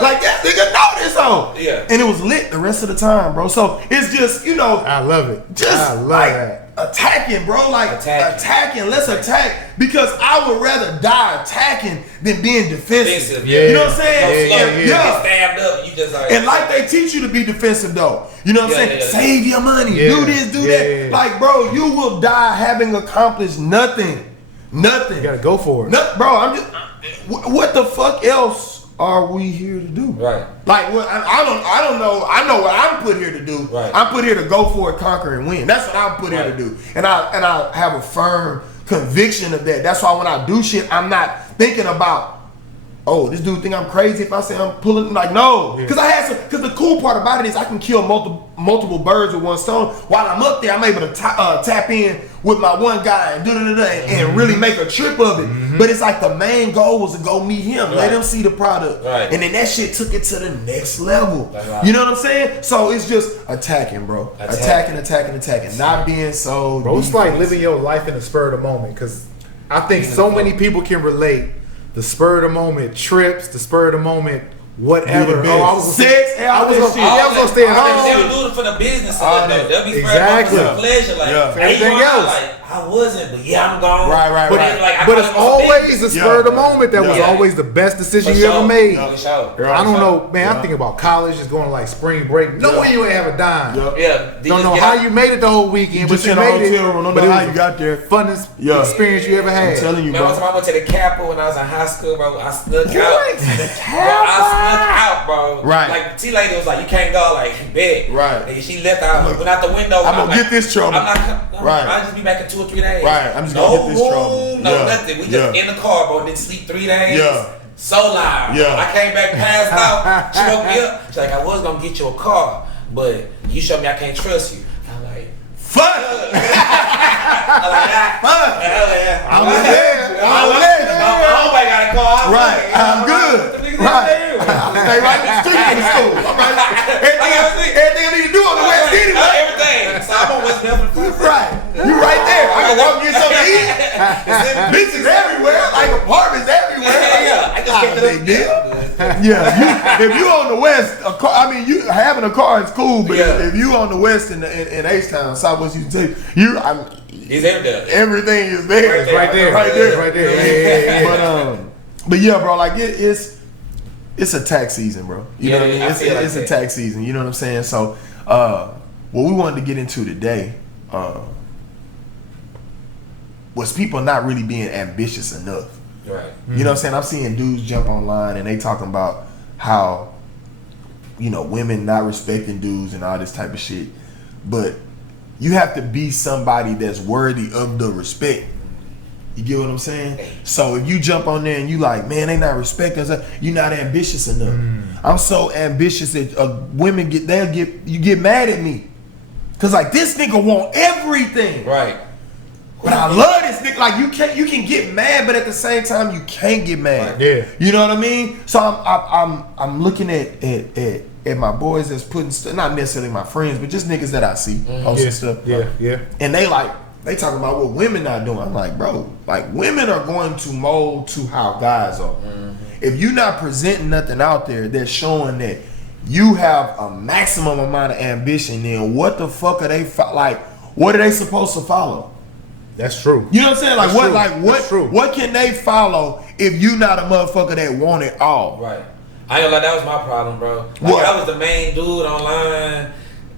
like that nigga know this song. Yeah. And it was lit the rest of the time, bro. So it's just, you know. I love it. Just like that. Attacking, bro. Like attacking. Let's attack. Because I would rather die attacking than being defensive. Yeah. You know what I'm saying? Yeah. Stabbed up. You just like. And like they teach you to be defensive though. You know what I'm saying? Save your money. Do this, do that. Like, bro, you will die having accomplished nothing. Nothing. You gotta go for it. Bro, I'm just. What the fuck else are we here to do? Right. Like, what? I don't know. I know what I'm put here to do. Right. I'm put here to go for it, conquer, and win. That's what I'm put here to do. And I have a firm conviction of that. That's why when I do shit, I'm not thinking about, oh, this dude think I'm crazy if I say I'm pulling. Like, no. Because because the cool part about it is I can kill multiple birds with one stone. While I'm up there, I'm able to tap in with my one guy and and really make a trip of it. But it's like the main goal was to go meet him, let him see the product, and then that shit took it to the next level. You know what I'm saying? So it's just attacking, bro. Attacking. Not being so. Bro, it's like living your life in the spur of the moment. Because I think so many people can relate. The spur of the moment trips, the spur of the moment whatever. I was gonna stay at home. They don't do it for the business of it. They'll be spread for the pleasure. Like, anything else. Like, I wasn't, but I'm gone. Right. But it's always the spur of the moment that was always the best decision you ever made. I don't know, man. I'm thinking about college, just going to like spring break. No way you ain't have a dime. Don't know how you made it the whole weekend, but you made it. Don't know how you got there. Funnest experience you ever had. I'm telling you, bro. One time I went to the Capitol when I was in high school, bro. I snuck out. I snuck out, bro. Right. Like T-Lady was like, you can't go. Like, bet. Right. And she left out, went out the window. I'm gonna get this trouble. I'll just be back in 2 or 3 days. Right. I'm just gonna get this trouble. No, nothing. We just in the car, bro. Didn't sleep 3 days. So loud. I came back passed out. She woke me up. She's like, I was gonna get you a car, but you showed me I can't trust you. I'm like, fuck. I'm like, fuck. I'm legend. Nobody got a car. Right. I'm good. Right. I stay right in the street in the school. I'm right. Everything I need to do on the West anyway. Everything. So I'm on West Memphis. Right. You right there. I can walk and get something to eat. Bitches everywhere. Like apartments everywhere. I just get to big deal. If you on the West, a car, I mean, you having a car is cool, but if you on the West in H-Town, Southwest, he's everywhere. Everything is there. Right there. But yeah, bro, like it's a tax season, bro. You know what I mean? It's a tax season. You know what I'm saying? So, what we wanted to get into today was people not really being ambitious enough. Right. You know what I'm saying? I'm seeing dudes jump online and they talking about how, you know, women not respecting dudes and all this type of shit. But you have to be somebody that's worthy of the respect. You get what I'm saying? So if you jump on there and you like, man, they not respecting us, you're not ambitious enough. I'm so ambitious that women you get mad at me. Cause like this nigga want everything. Right. But I love this nigga. Like you can get mad, but at the same time you can't get mad. Yeah. You know what I mean? So I'm looking at my boys that's putting stuff, not necessarily my friends, but just niggas that I see posting stuff. Yeah. And they talking about what women not doing. I'm like, bro, like women are going to mold to how guys are. If you're not presenting nothing out there that's showing that you have a maximum amount of ambition, then what the fuck are they like? What are they supposed to follow? That's true. You know what I'm saying? Like That's true. what can they follow if you not a motherfucker that want it all? Right. I ain't gonna lie, that was my problem, bro. Like, What? I was the main dude online.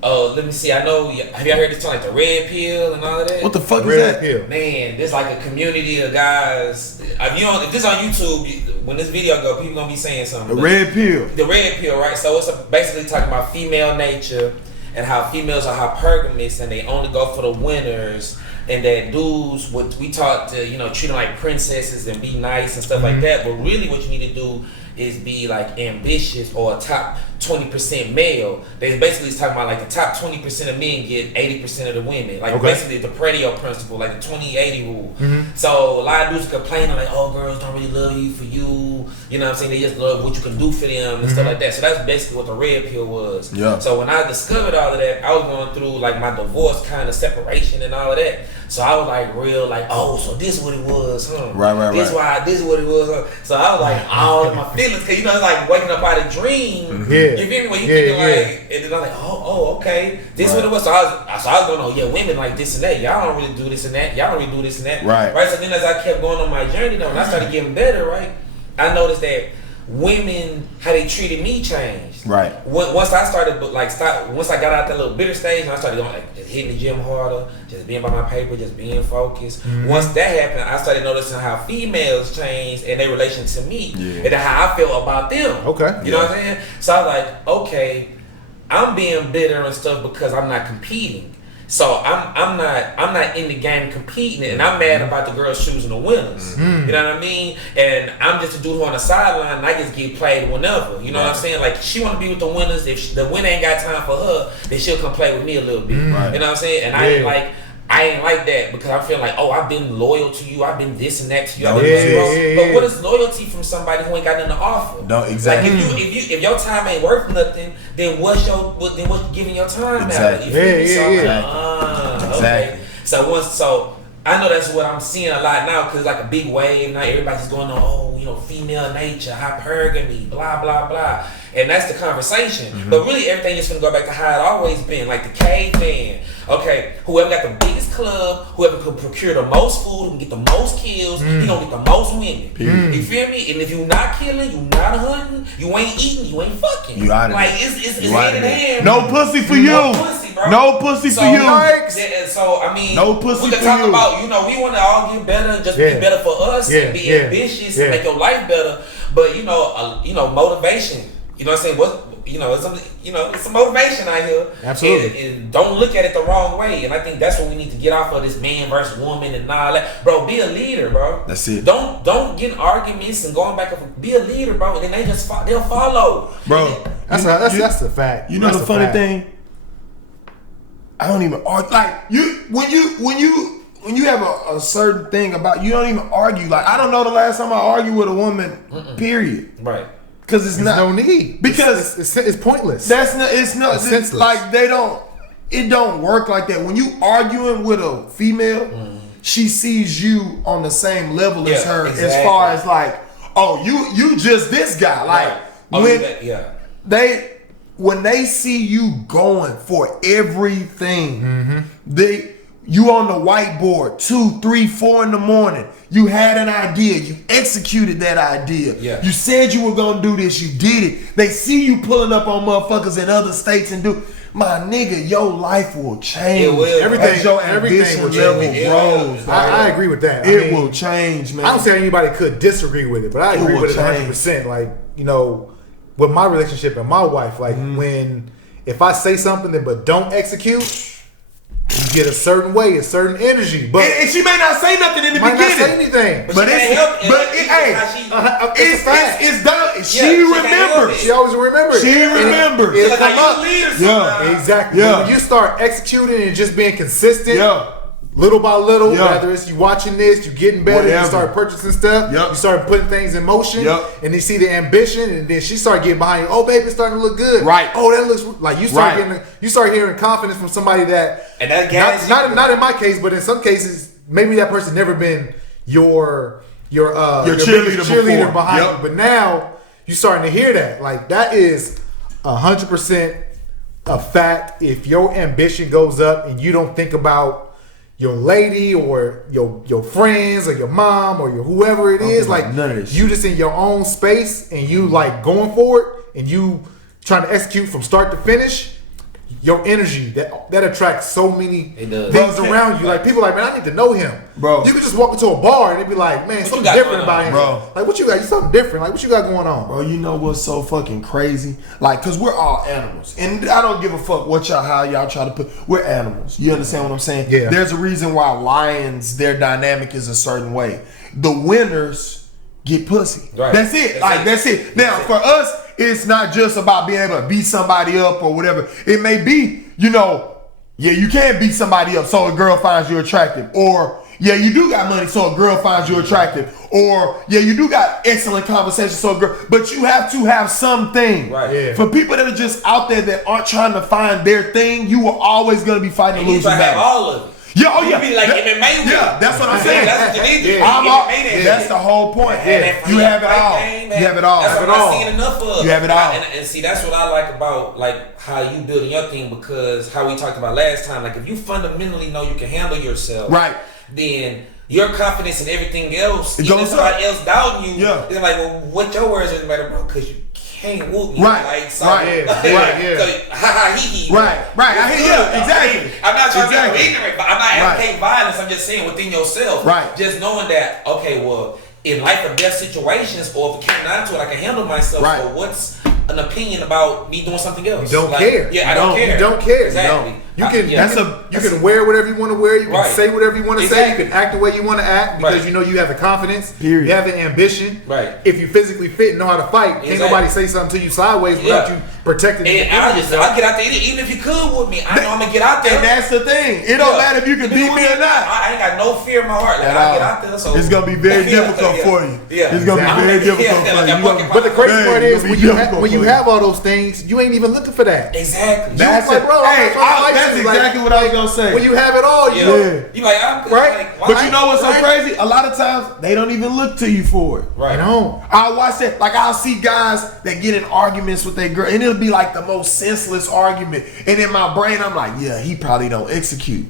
Oh, let me see. I know. Have y'all heard this term, like the red pill and all of that? What the fuck is Red that? pill. Man, there's like a community of guys. If this on YouTube, when this video go, people gonna be saying something. The red pill. The red pill, right? So it's basically talking about female nature and how females are hypergamous and they only go for the winners, and that dudes, we taught to, treat them like princesses and be nice and stuff like that. But really, what you need to do is be like ambitious or a top 20% male. They basically is talking about like the top 20% of men get 80% of the women. Like basically the Pareto principle, like the 20-80 rule. So a lot of dudes complaining like, oh, girls don't really love you for you. You know what I'm saying? They just love what you can do for them and stuff like that. So that's basically what the red pill was. Yeah. So when I discovered all of that, I was going through like my divorce kind of separation and all of that. So I was like real like, oh, so this is what it was, huh? Right. This is what it was, huh? So I was like all in my feelings, cause it's like waking up out of a dream. Yeah. You feel me? When you thinking like, and then I'm like, oh, okay, this is what it was. So I was going, oh yeah, women like this and that. Y'all don't really do this and that. Y'all don't really do this and that. Right. So then as I kept going on my journey, though, when I started getting better, right, I noticed that women, how they treated me changed. Right. Once I started, once I got out that little bitter stage, and I started going like just hitting the gym harder, just being by my paper, just being focused. Once that happened, I started noticing how females changed in their relation to me, and how I felt about them. Okay. You know what I'm saying? So I was like, okay, I'm being bitter and stuff because I'm not competing. So I'm not in the game competing, and I'm mad about the girls choosing the winners. You know what I mean? And I'm just a dude who on the sideline, and I just get played whenever. You know what I'm saying? Like she want to be with the winners. If the winner ain't got time for her, then she'll come play with me a little bit. You know what I'm saying? And I ain't like that because I feel like, oh, I've been loyal to you. I've been this and that to you. But what is loyalty from somebody who ain't got nothing to offer? No, exactly. Like if your time ain't worth nothing, then what's giving your time out? You feel me? So I'm like, okay. So I know that's what I'm seeing a lot now because it's like a big wave now. Everybody's going on, oh, female nature, hypergamy, blah blah blah, and that's the conversation. But really, everything is gonna go back to how it always been, like the caveman. Okay, whoever got the biggest club, whoever could procure the most food, who can get the most kills, he gonna get the most women. You feel me? And if you not killing, you not hunting, you ain't eating, you ain't fucking. You out of like it's hand in hand. No pussy for you. No pussy, bro. No pussy for you. So I mean, no pussy we can for talk you. about, we want to all get better and just be better for us and be ambitious and make your life better. But motivation. You know what I'm saying? It's a motivation out here. Absolutely. And don't look at it the wrong way. And I think that's what we need to get off of this man versus woman and all that. Bro, be a leader, bro. That's it. Don't get in arguments and going back and forth. Be a leader, bro. And then they'll follow. Bro, that's the fact. You know the funny thing? I don't even argue. Like when you have a certain thing about, you don't even argue. Like I don't know the last time I argued with a woman. Period. Right. Because it's not no need. Because it's pointless. It's senseless. Like it don't work like that. When you arguing with a female, she sees you on the same level as her, as far as like, oh, you just this guy. Like when they see you going for everything, you on the whiteboard 2, 3, 4 in the morning. You had an idea. You executed that idea. Yeah. You said you were gonna do this. You did it. They see you pulling up on motherfuckers in other states and do. My nigga, your life will change. It will. Everything will grows. I agree with that. It will change, man. I don't say anybody could disagree with it, but I agree with it 100%. Like, with my relationship and my wife, like if I say something but don't execute, you get a certain way, a certain energy, but and she may not say nothing in the beginning. Might not say anything, but it's done. She remembers. She always remembers. She remembers. It'll come up. Yeah, exactly. Yeah. When you start executing and just being consistent, little by little, whether it's you watching this, you getting better, you start purchasing stuff, you start putting things in motion, and they see the ambition, and then she start getting behind you. Oh, baby, it's starting to look good. Right. Oh, that looks like you start getting, you start hearing confidence from somebody that, and that not in my case, but in some cases, maybe that person never been your cheerleader behind you, but now you starting to hear that. Like that is 100% a fact. If your ambition goes up and you don't think about your lady or your friends or your mom or your whoever it is, like none of this you just in your own space and you like going for it and you trying to execute from start to finish. Your energy that attracts so many things around you. Like people like, man, I need to know him, bro. You could just walk into a bar and they'd be like, man, something different about him, bro. Like what you got? You something different. Like what you got going on, bro? You know what's so fucking crazy? Like, cause we're all animals, and I don't give a fuck how y'all try to put. We're animals. You understand what I'm saying? Yeah. There's a reason why lions, their dynamic is a certain way. The winners get pussy. Right. That's it. That's it. Now for us, it's not just about being able to beat somebody up or whatever. It may be, you can beat somebody up so a girl finds you attractive. Or, yeah, you do got money so a girl finds you attractive. Or, yeah, you do got excellent conversation so a girl. But you have to have something. Right. Yeah. For people that are just out there that aren't trying to find their thing, you are always going to be fighting a losing battle. All of it. Yeah, oh yeah. You be like MMA with Yeah, that's what I'm saying. That's what you need to do. That's the whole point. Yeah. You have it all. You have it all. That's what I'm not seeing enough of. You have it all. And see, that's what I like about like how you building your thing, because how we talked about last time. Like if you fundamentally know you can handle yourself, right, then your confidence and everything else, it even goes somebody else doubting you, yeah. It's like, well, what your words really matter, bro? Because you can't whoop me. Right, like, so, right, yeah. So, ha he. Right. Exactly. I'm not trying to be ignorant, but I'm not advocating violence. I'm just saying within yourself. Right. Just knowing that, okay, well, in life or death situations, or if it came down to it, I can handle myself. Right. But what's an opinion about me doing something else? You don't care. Yeah, I don't care. You don't care. Exactly. You can you can wear whatever you want to wear. You can Right. say whatever you want to say. You can act the way you want to act because Right. you know you have the confidence. Period. You have the ambition. Right. If you physically fit and know how to fight, can't nobody say something to you sideways without you protecting And I get out there. Even if you could with me, I know I'm gonna get out there. And that's the thing. It don't matter if you can beat me or not. I ain't got no fear in my heart. Like I get out there, so it's gonna be very difficult for you. Yeah. It's gonna be very difficult for you. But the crazy part is when when you have all those things, you ain't even looking for that. Exactly. That's like, bro, that's exactly what I was gonna say. When you have it all, you like, I'm right. Like, but you know what's so crazy? A lot of times they don't even look to you for it. Right. I'll watch that. Like I'll see guys that get in arguments with their girl, and it'll be like the most senseless argument. And in my brain, I'm like, yeah, he probably don't execute.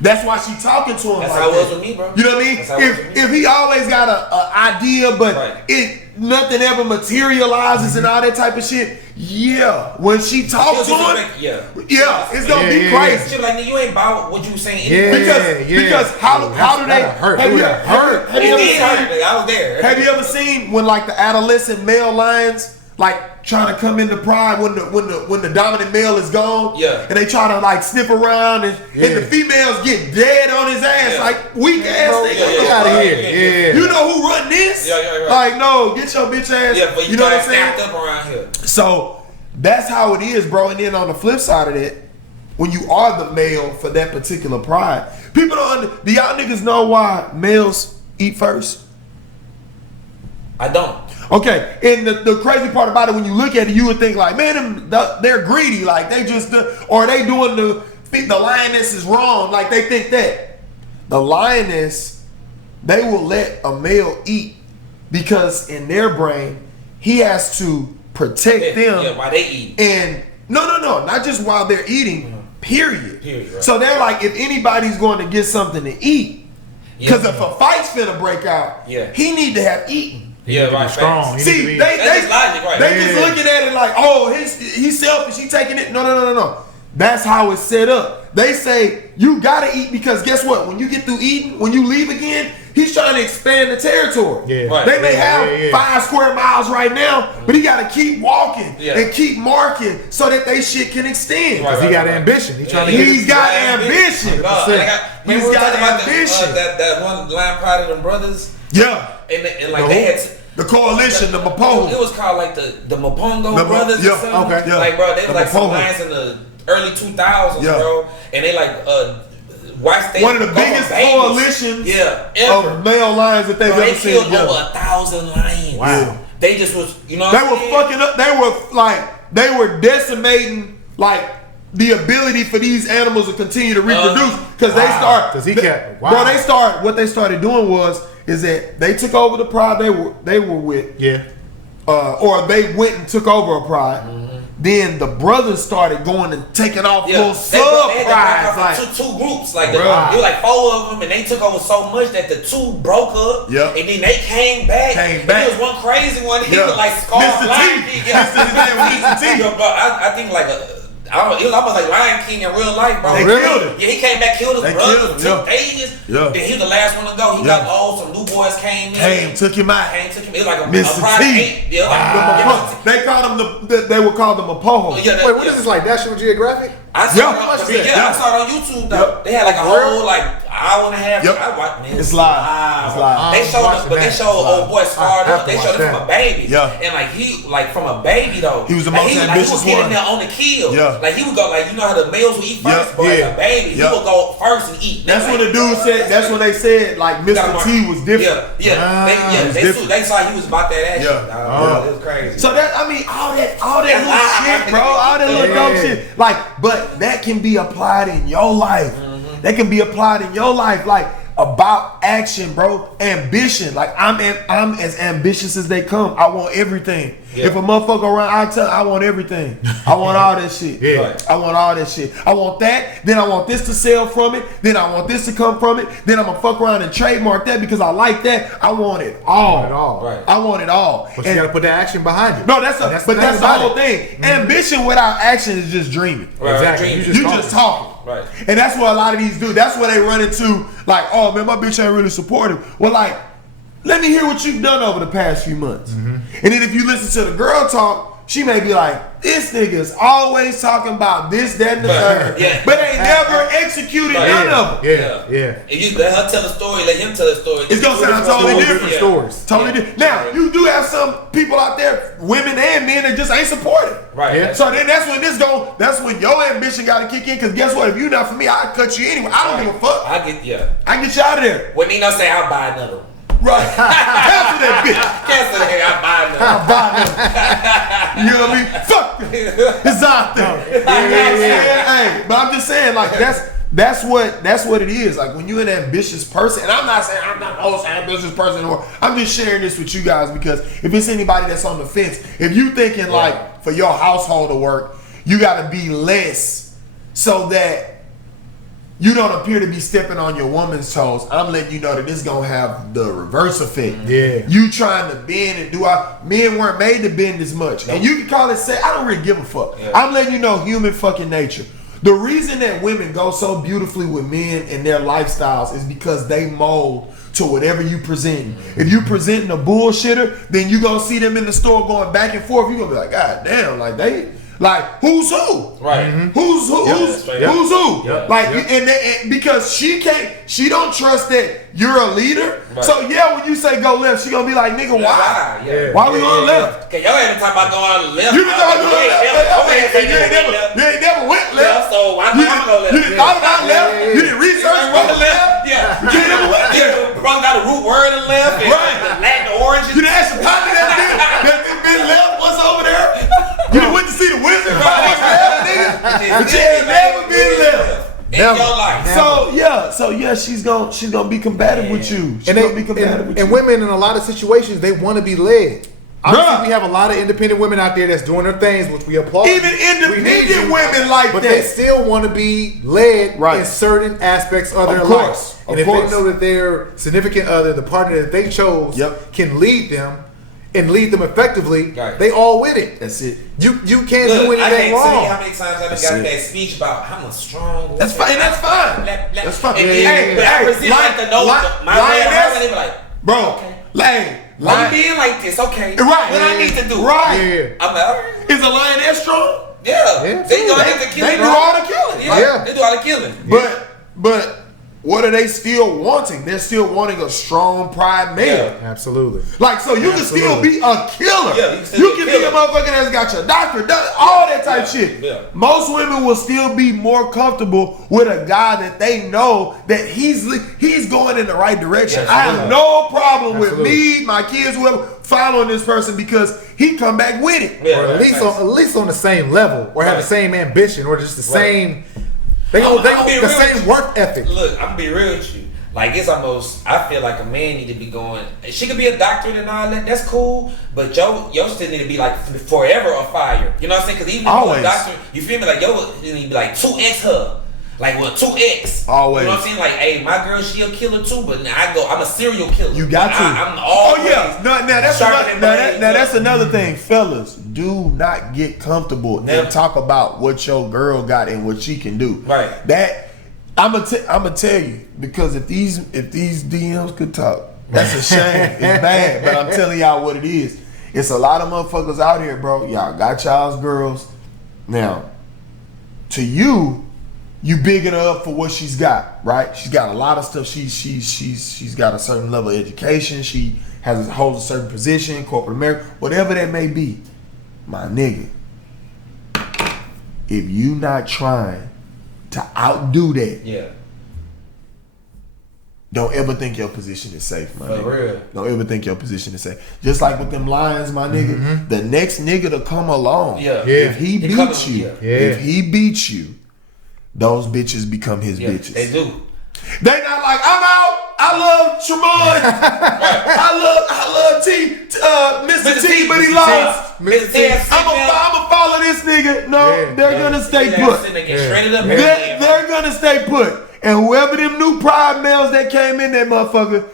That's why she talking to him. That's like how it was that. with me, bro. You know what I mean? If he always got a idea, but nothing ever materializes and all that type of shit. Yeah, when she talks to him, it's gonna be crazy. She like, you ain't about what you saying. Because how do they hurt? It did hurt. I was there. Have you ever seen when like the adolescent male lions like trying to come into pride when the dominant male is gone? Yeah. And they try to like sniff around and the females get dead on his ass like weak ass nigga. Get out of here. Yeah. You know who run this? Yeah, right. Like no, get your bitch ass. Yeah, but you know what I'm saying? Up around here. So that's how it is, bro. And then on the flip side of that, when you are the male for that particular pride, people do y'all niggas know why males eat first? I don't. Okay, and the crazy part about it, when you look at it, you would think like, man, they're greedy, like they just, or they doing the lioness is wrong, like they think that. The lioness, they will let a male eat because in their brain, he has to protect them. Yeah, while they eat. And no, not just while they're eating, period. Right. So they're like, if anybody's going to get something to eat, because if a fight's finna break out, he need to have eaten. Yeah, right. Strong. See, that's logic, right? They just looking at it like, oh, he's selfish. He taking it. No. That's how it's set up. They say you gotta eat because guess what? When you get through eating, when you leave again, he's trying to expand the territory. Yeah. Right. They may have 5 square miles right now, but he gotta keep walking and keep marking so that they shit can extend. Because he got ambition. He's trying to He's got ambition. He's got ambition. That one line pride of them brothers. Yeah. And like they had the coalition, the Mapogo. It was called like the Mapogo brothers or something. Okay. Yeah. Like bro, they was like some Mapogo. lines in the early 2000s, bro. And they like white state. One of the biggest coalitions ever. of male lions that they've ever seen. They killed over 1,000 lions. Wow. They just was, you know what I'm saying? They were fucking up. They were decimating like the ability for these animals to continue to reproduce because they start. What they started doing is that they took over the pride they were with. Yeah. Or they went and took over a pride. then the brothers started going and taking off little they surprise. like two groups, like it was like 4 of them, and they took over so much that the 2 broke up. Yep. And then they came back. There was one crazy one. He was like Scar Lion King. Mr. T. I think like it was almost like Lion King in real life, bro. They killed him. Yeah, he came back, killed his brother, took Vegas. Yeah. Then he was the last one to go. He got old. Some new boys came in. Took him out. It was like a Mr. private. T. They called him they would call them Mapogo. Wait, what is this, like National Geographic? I saw it on YouTube though. They had like a whole hour and a half. I watched, man, it's live. They showed old boy scarred up. They showed him from a baby. Yeah. And like from a baby though. He was the most ambitious one. He was getting one. there on the kill. Yeah. Like he would go you know how the males would eat first, but as a baby, he would go first and eat. That's what the dude said. That's when they said like Mr. T was different. They saw he was about that action. It was crazy. So that all that little shit, bro, all that little dope shit. But that can be applied in your life. That can be applied in your life, like about action, bro. Ambition. Like I'm as ambitious as they come. I want everything. Yeah. If a motherfucker around, I want everything. I want all that shit. Yeah. I want all that shit. I want that. Then I want this to sell from it. Then I want this to come from it. Then I'm gonna fuck around and trademark that because I like that. I want it all. Right. I want it all. But you gotta put that action behind it. No, that's the whole thing. Mm-hmm. Ambition without action is just dreaming. Right. Exactly. You just talking. Right. And that's what a lot of these do. That's where they run into like, oh man, my bitch ain't really supportive. Well, like, let me hear what you've done over the past few months. Mm-hmm. And then if you listen to the girl talk, she may be like, this nigga's always talking about this, that, and the third. Yeah. But ain't never executed none of them. Yeah. If you let her tell a story, let him tell a story. It's gonna sound totally different. Stories. Totally different. Now, you do have some people out there, women and men, that just ain't supportive. Right. Yeah. So then that's when your ambition gotta kick in, because guess what? If you not for me, I'll cut you anyway. I don't give a fuck. I can get you out of there. When Nino say I'll buy another one. Right. Cancel that bitch. Cancel that. You know what I mean? Fuck. It's out there. Hey, but I'm just saying, like, that's what it is. Like, when you're an ambitious person, and I'm not saying I'm not the most ambitious person in the world. I'm just sharing this with you guys because if it's anybody that's on the fence, if you thinking like for your household to work, you gotta be less so that you don't appear to be stepping on your woman's toes. I'm letting you know that this gonna have the reverse effect. Yeah. You trying to bend and men weren't made to bend as much. And you can call it I don't really give a fuck. Yeah. I'm letting you know human fucking nature. The reason that women go so beautifully with men and their lifestyles is because they mold to whatever you present. If you presenting a bullshitter, then you gonna see them in the store going back and forth. You gonna be like, God damn, like they like who's who? Right. Mm-hmm. Who's who? Who's who? Yeah. Like and because she don't trust that you're a leader. Right. So when you say go left, she gonna be like, nigga, why? Why we going left? Cause y'all ain't talking about going left. You been talking about going left. You ain't never went left. So why not go left? You didn't thought about left. You didn't research what the left. Yeah. You ain't never went there. Bro got a root word in left. Right. Latin origin. You didn't ask your partner that been left. What's over there? You done went to see the wizard. But you ain't never been left. In your life. So she's gonna be combative with you. And women in a lot of situations, they want to be led. Obviously, we have a lot of independent women out there that's doing their things, which we applaud. Even independent women like but that. They still want to be led in certain aspects of their life. And if they know that their significant other, the partner that they chose, can lead them and lead them effectively, they all with it. That's it. You can't do anything wrong. I can't tell you how many times I got that speech about how much strong. That's fine. That's fine. That's fine. Why you being like this? Okay. Right. What I need to do? Right. Yeah. I'm like, all right. Is a lioness strong? Yeah. They do all the killing. Yeah. They do all the killing. But what are they still wanting? They're still wanting a strong pride male. Yeah, absolutely. Like, so you can still be a killer. Yeah, you can be a motherfucker that's got your doctor, all that type shit. Yeah. Most women will still be more comfortable with a guy that they know that he's going in the right direction. I have no problem with me, my kids, whoever, following this person because he come back with it. Yeah, or at least on the same level, or have the same ambition, or just the same. They got the same work ethic. Look, I'm gonna be real with you. Like it's almost, I feel like a man need to be going. She could be a doctorate and all that. That's cool, but yo still need to be like forever a fire. You know what I'm saying? Because even if you're a doctor, you feel me? Like yo need to be like 2x her. Like 2x. Always. You know what I'm saying? Like, hey, my girl, she a killer too, but now I'm a serial killer. You got to. I'm always. Oh yeah. Now that's another thing, fellas. Do not get comfortable and talk about what your girl got and what she can do. Right. That I'ma tell you, because if these DMs could talk, that's a shame. It's bad, but I'm telling y'all what it is. It's a lot of motherfuckers out here, bro. Y'all got y'all's girls. Now, to you bigging her up for what she's got, right? She's got a lot of stuff. She's got a certain level of education. She holds a certain position, corporate America, whatever that may be. My nigga, if you not trying to outdo that, don't ever think your position is safe, my nigga. Real. Don't ever think your position is safe. Just like with them Lions, my nigga, the next nigga to come along, if he beats you, those bitches become his bitches. They do. They not like, I'm out. I love Tremont. I love Mr. T, but he lost. I'ma follow this nigga. No, they're gonna stay put. They're gonna stay put. And whoever them new Pride males that came in that motherfucker,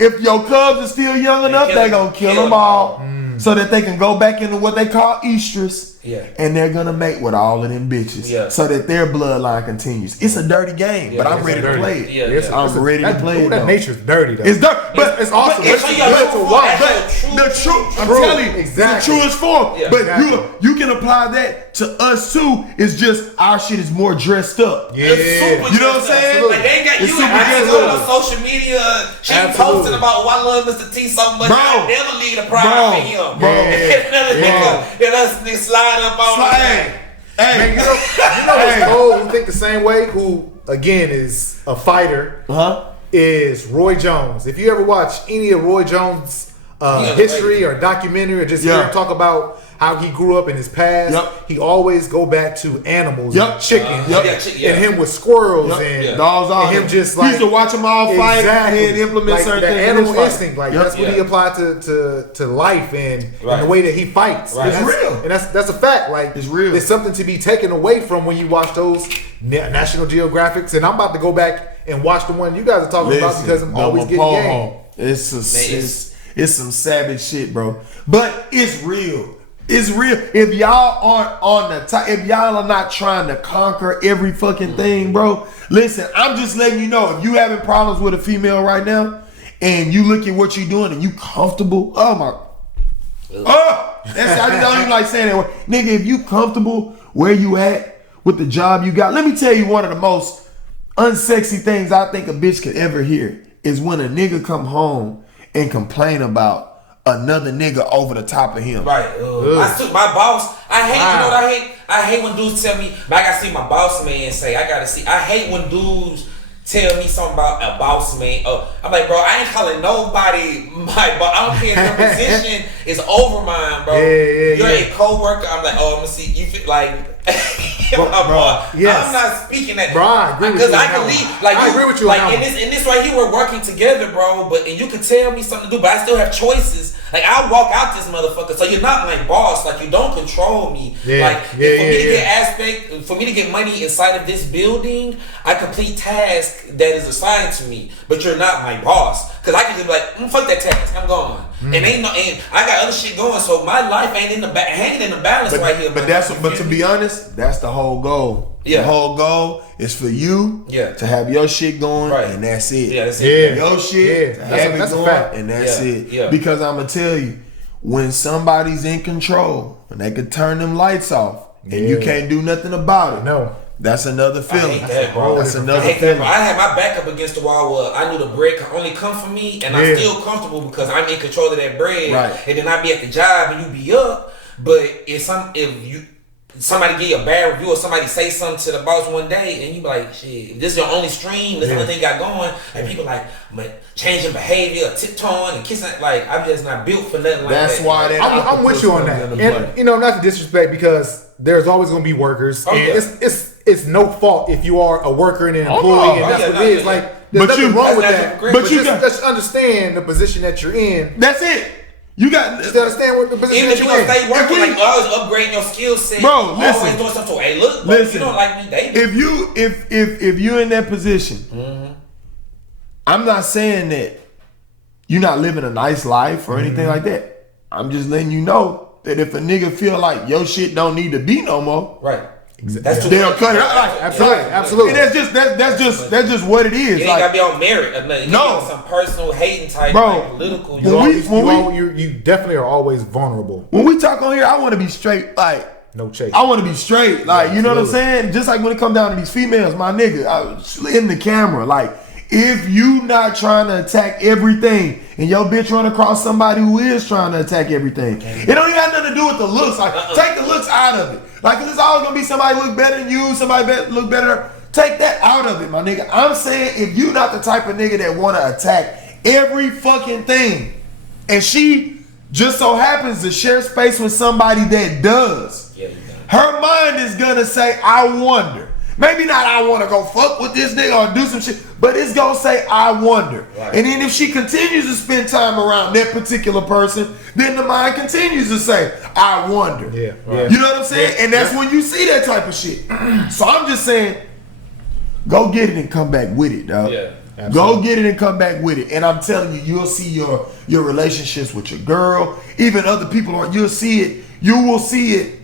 if your Cubs are still young enough, they gonna kill them all. So that they can go back into what they call estrus. And they're gonna mate with all of them bitches. So that their bloodline continues. It's a dirty game, but I'm ready to play it. I'm ready to play it. That nature's dirty though. It's dirty, but it's awesome. It's good to watch. The truth, I'm telling you, the truest form. But you can apply that to us too. It's just our shit is more dressed up. You know what I'm saying? Like they got you on social media. She posting about why I love Mr. T so much. I never leave a pride for him. And us slide up on Hey, man, you know what's cold? Who think the same way? Who again is a fighter? Is Roy Jones? If you ever watch any of Roy Jones' history or documentary, or just hear him talk about how he grew up in his past, he always go back to animals, and chickens, and him with squirrels and dogs. And him just like he used to watch them all fight and implement like certain the things. animal instinct, like that's what he applied to life and the way that he fights. It's real, and that's a fact. Like it's real. There's something to be taken away from when you watch those National Geographics. And I'm about to go back and watch the one you guys are talking about because I'm always getting game. It's some savage shit, bro. But it's real. It's real. If y'all aren't on the top, if y'all are not trying to conquer every fucking thing, bro, listen, I'm just letting you know, if you having problems with a female right now and you look at what you're doing and you comfortable, that's I don't even like saying that word. Nigga, if you comfortable where you at with the job you got, let me tell you one of the most unsexy things I think a bitch could ever hear is when a nigga come home and complain about another nigga over the top of him. Right. I took my boss. I hate. You know what I hate? I hate when dudes tell me. But I gotta see my boss man say. I hate when dudes tell me something about a boss man. I'm like, bro, I ain't calling nobody my boss. I don't care if your position is over mine, bro. You're a co-worker. I'm like, I'm gonna see you feel like. I'm not speaking that, bro. I agree with you. Because I can leave. Like I agree with you. Like in this right here, we're working together, bro. And you can tell me something to do, but I still have choices. Like I walk out this motherfucker, so you're not my boss. Like you don't control me. For me to get money inside of this building, I complete tasks that is assigned to me. But you're not my boss, because I can just be like, fuck that task, I'm gone. And and I got other shit going, so my life ain't hanging in the balance right here. But to be honest, that's the whole goal. The whole goal is for you to have your shit going, and that's it. That's it. Your shit to have it going, and that's it. Because I'm gonna tell you, when somebody's in control and they can turn them lights off, and you can't do nothing about it. That's another feeling. I hate that, bro. That's another feeling. I had my back up against the wall where I knew the bread could only come from me, and I'm still comfortable because I'm in control of that bread. Right. And then I be at the job and you be up. But if somebody give you a bad review or somebody say something to the boss one day and you be like, shit, if this is your only stream, this is the only thing you got going, and people like changing behavior, tiptoeing and kissing, like I'm just not built for nothing like that. That's why I'm with you on that. And not to disrespect, because there's always gonna be workers. It's no fault if you are a worker and an employee, and that's what it is. Like There's nothing wrong with that. But But just understand the position that you're in. That's it. You got to understand what the position even if that you you're gonna in. stay working, like always upgrading your skill set, bro. Listen, always doing something. Hey, look, bro, you don't like me, David. If you're in that position, I'm not saying that you're not living a nice life or anything like that. I'm just letting you know that if a nigga feel like your shit don't need to be no more, right? That's they'll cut it out. Like, Absolutely. And that's just what it is. You ain't gotta be on merit. No, some personal hating type, bro. like political. You definitely are always vulnerable. When we talk on here, I want to be straight. Like no chase. I want to be straight. Like you know what I'm saying. Just like when it come down to these females, my nigga, in the camera, like. If you not trying to attack everything and your bitch run across somebody who is trying to attack everything, it don't even have nothing to do with the looks. Like, take the looks out of it. Like, there's always gonna be somebody look better than you, somebody look better. Take that out of it, my nigga. I'm saying if you not the type of nigga that wanna attack every fucking thing, and she just so happens to share space with somebody that does, her mind is gonna say, I wonder. Maybe not I want to go fuck with this nigga or do some shit, but it's going to say I wonder. Right. And then if she continues to spend time around that particular person, then the mind continues to say, I wonder. Yeah. Right. You know what I'm saying? Yeah. And that's when you see that type of shit. So I'm just saying, go get it and come back with it, dog. Yeah. Absolutely. Go get it and come back with it. And I'm telling you, you'll see your relationships with your girl, even other people, you will see it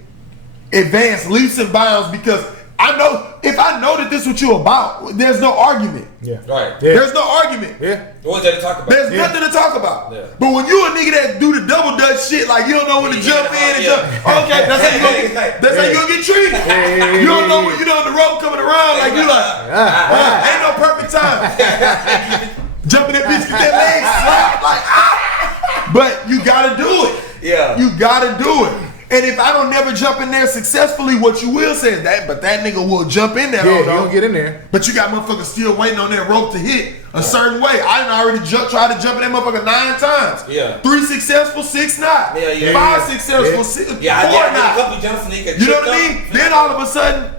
advance leaps and bounds because I know if I know that this is what you about, there's no argument. Yeah. Right. Yeah. There's no argument. Yeah. What's there to talk about? There's nothing to talk about. Yeah. But when you a nigga that do the double dutch shit, like you don't know when to jump in and jump. Okay, that's how you gonna get. That's how you gonna get treated. You don't know when you know the rope coming around, like you like, ain't no perfect time. Jumping that bitch, get that leg slapped, like But you gotta do it. Yeah. You gotta do it. And if I don't never jump in there successfully, what you will say is that, but that nigga will jump in there. Yeah, he don't get in there. But you got motherfuckers still waiting on that rope to hit a certain way. I done already tried to jump in that motherfucker 9 times. Yeah. 3 successful, 6 not. 5 successful, 6, 4 not. A couple jumps and you know what I mean? Then all of a sudden,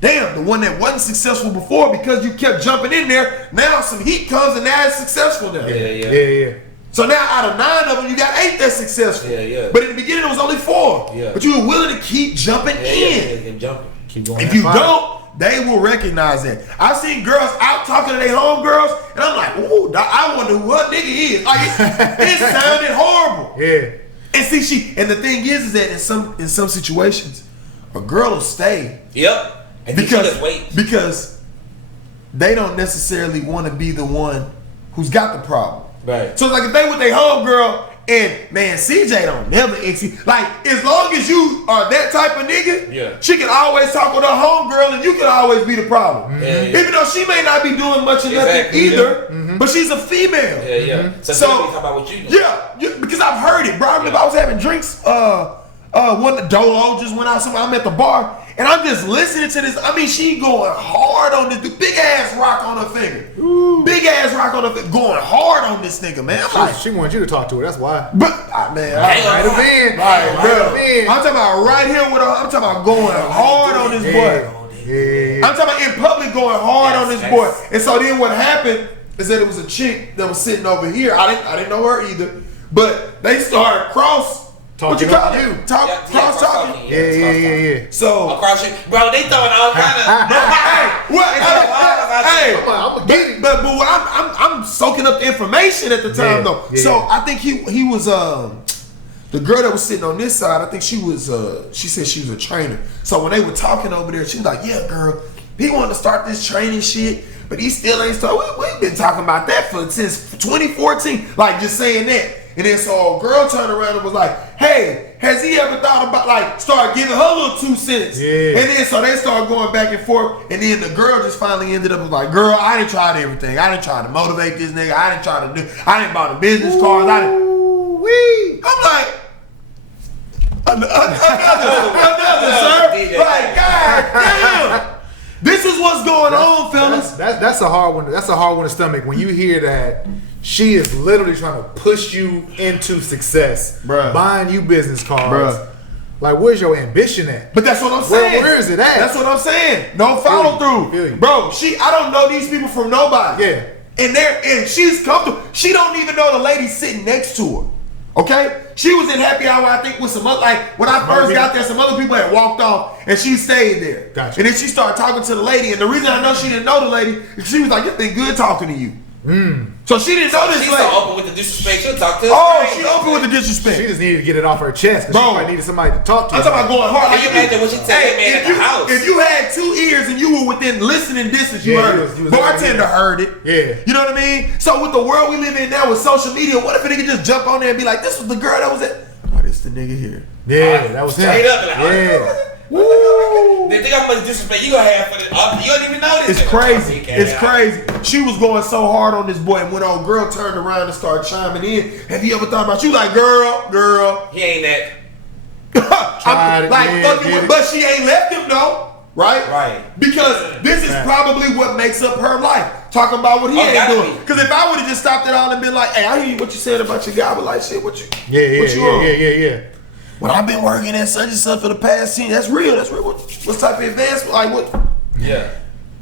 damn, the one that wasn't successful before because you kept jumping in there, now some heat comes and now it's successful now. Yeah. So now out of 9 of them, you got 8 that's successful. Yeah. But in the beginning, it was only 4. Yeah. But you were willing to keep jumping in. Keep jumping. Keep going. If you don't, they will recognize that. I've seen girls out talking to their homegirls, and I'm like, ooh, I wonder who her nigga is. Like, it sounded horrible. Yeah. And see, and the thing is that in some situations, a girl will stay. Yep. And because they don't necessarily want to be the one who's got the problem. Right. So like if they with their homegirl and man, CJ don't never exceed. Like as long as you are that type of nigga, she can always talk with her homegirl and you can always be the problem. Mm-hmm. Even though she may not be doing much of nothing either, but she's a female. Yeah. So talk about what you do. Yeah, because I've heard it, bro. I remember I was having drinks. One the Dolo just went out somewhere. I'm at the bar. And I'm just listening to this. I mean, she going hard on this big ass rock on her finger. Ooh. Big ass rock on her finger. Going hard on this nigga, man. She wants you to talk to her. That's why. But man, I'm talking about right here with her. I'm talking about going hard on this boy. Yeah. I'm talking about in public going hard on this boy. And so then what happened is that it was a chick that was sitting over here. I didn't know her either. But they started cross. What you call it? Cross talking. Yeah. So, bro, they throwing all kind of. But what I'm soaking up the information at the time though. Yeah. So I think he was the girl that was sitting on this side. I think she said she was a trainer. So when they were talking over there, she was like, "Yeah, girl, he wanted to start this training shit, but he still ain't started. We've been talking about that since 2014. Like just saying that." And then so a girl turned around and was like, "Hey, has he ever thought about like start giving her little 2 cents?" Yeah. And then so they started going back and forth. And then the girl just finally ended up like, "Girl, I didn't try everything. I didn't try to motivate this nigga. I didn't buy the business cards. I'm like, another sir. Like, God damn. This is what's going on, fellas. That's a hard one. That's a hard one to stomach when you hear that. She is literally trying to push you into success, bruh. Buying you business cards, Like, where's your ambition at? But that's what I'm saying. Where is it at? That's what I'm saying. No follow through, bro. I don't know these people from nobody. Yeah. And she's comfortable. She don't even know the lady sitting next to her. Okay? She was in happy hour, I think, with some other, like, when I first got there, some other people had walked off, and she stayed there. Gotcha. And then she started talking to the lady, and the reason I know she didn't know the lady, she was like, it's been good talking to you. So she didn't know this She's lady. so open with the disrespect. She'll talk to us. Oh, she open with the disrespect. She just needed to get it off her chest. Bro, she probably needed somebody to talk to. I'm talking about going hard. Can you imagine what she tell that man at the house? If you had 2 ears and you were within listening distance, you heard it. Bartender heard it. Yeah. You know what I mean? So with the world we live in now with social media, what if a nigga just jump on there and be like, this was the girl that was at... Oh, this the nigga here. Yeah, that was him. Straight up. Like, yeah. Woo! They think how much disrespect you gonna have for this. You don't even know this. It's crazy. It's crazy. She was going so hard on this boy, and when old girl turned around and started chiming in, have you ever thought about you? Like, girl. He ain't that. But she ain't left him though, right? Right. Because this is probably what makes up her life. Talking about what he ain't doing. Because if I would have just stopped it all and been like, hey, I hear what you said about your guy, but like, shit, what you? Yeah. Well, I've been working at such and such for the past 10. That's real. What type of advancement? Like what? Yeah.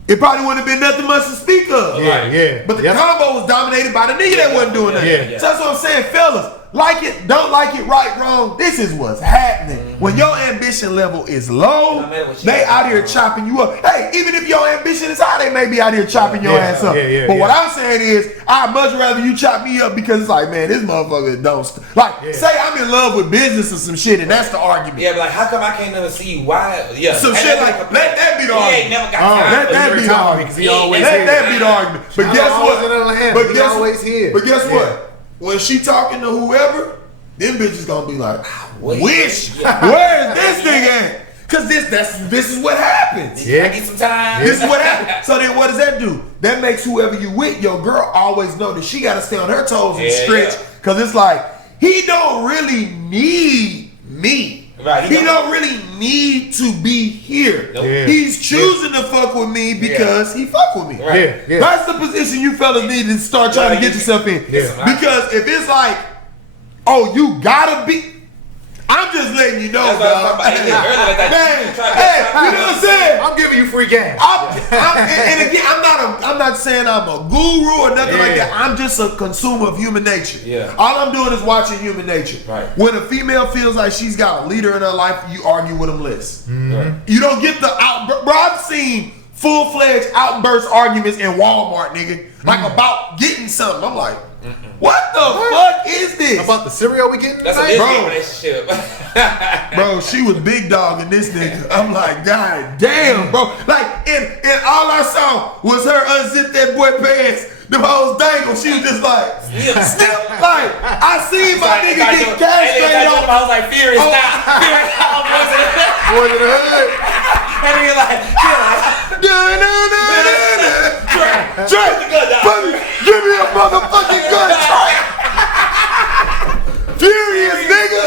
It probably wouldn't have been nothing much to speak of. Yeah. But the combo was dominated by the nigga that wasn't doing that. Yeah. So that's what I'm saying, fellas. Like it, don't like it, right, wrong. This is what's happening. When your ambition level is low, they out here chopping you up. Hey, even if your ambition is high, they may be out here chopping your ass up. But what I'm saying is, I'd much rather you chop me up because it's like, man, this motherfucker don't. Say I'm in love with business or some shit, and that's the argument. Yeah, but like, how come I can't never see you? Why? Yeah. Some shit like, let that be the argument. He ain't never got time. Let that be the argument. Let that be the argument. But guess what? When she talking to whoever, them bitches gonna be like, wish. Where is this nigga at? Cause this is what happens. Yeah, I get some time. This is what happens. So then what does that do? That makes whoever you with, your girl always know that she gotta stay on her toes and stretch. Cause it's like, he don't really need me. Right, he don't really need to be here. Nope. Yeah. He's choosing to fuck with me because he fuck with me. Right. Yeah. That's the position you fellas need to start trying to get yourself in. Because if it's like, oh, you gotta be, I'm just letting you know, dog. Man, hey, you know what I'm saying? I'm giving you free game. And again, I'm not saying I'm a guru or nothing like that. I'm just a consumer of human nature. Yeah. All I'm doing is watching human nature. Right. When a female feels like she's got a leader in her life, you argue with them less. Mm-hmm. You don't get the outburst. Bro, I've seen full-fledged outburst arguments in Walmart, nigga. Like about getting something. I'm like, what the fuck is this? About the cereal we getting? That's a business relationship. Bro, she was big dog in this nigga. I'm like, God damn, bro. Like, and all I saw was her unzip that boy pants. Them hoes dangle. She was just like, still, like, I seen my nigga get castrated on. I was like, fear is not. Boys in the hood. And he like, Trey, give me a motherfucking gun, Trey. Furious nigga.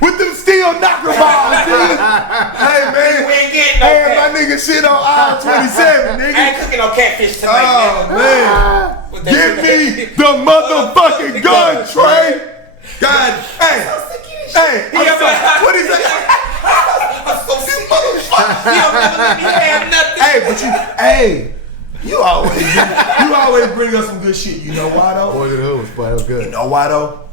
With them steel knocker balls, dude. Hey man, we ain't getting no my nigga shit on aisle 27, nigga. I ain't cooking no catfish tonight. Oh man, give me the motherfucking gun, Trey. God, hey, what is that? You always bring us some good shit. You know why though? Boys in the hood, boy, that was good. You know why though?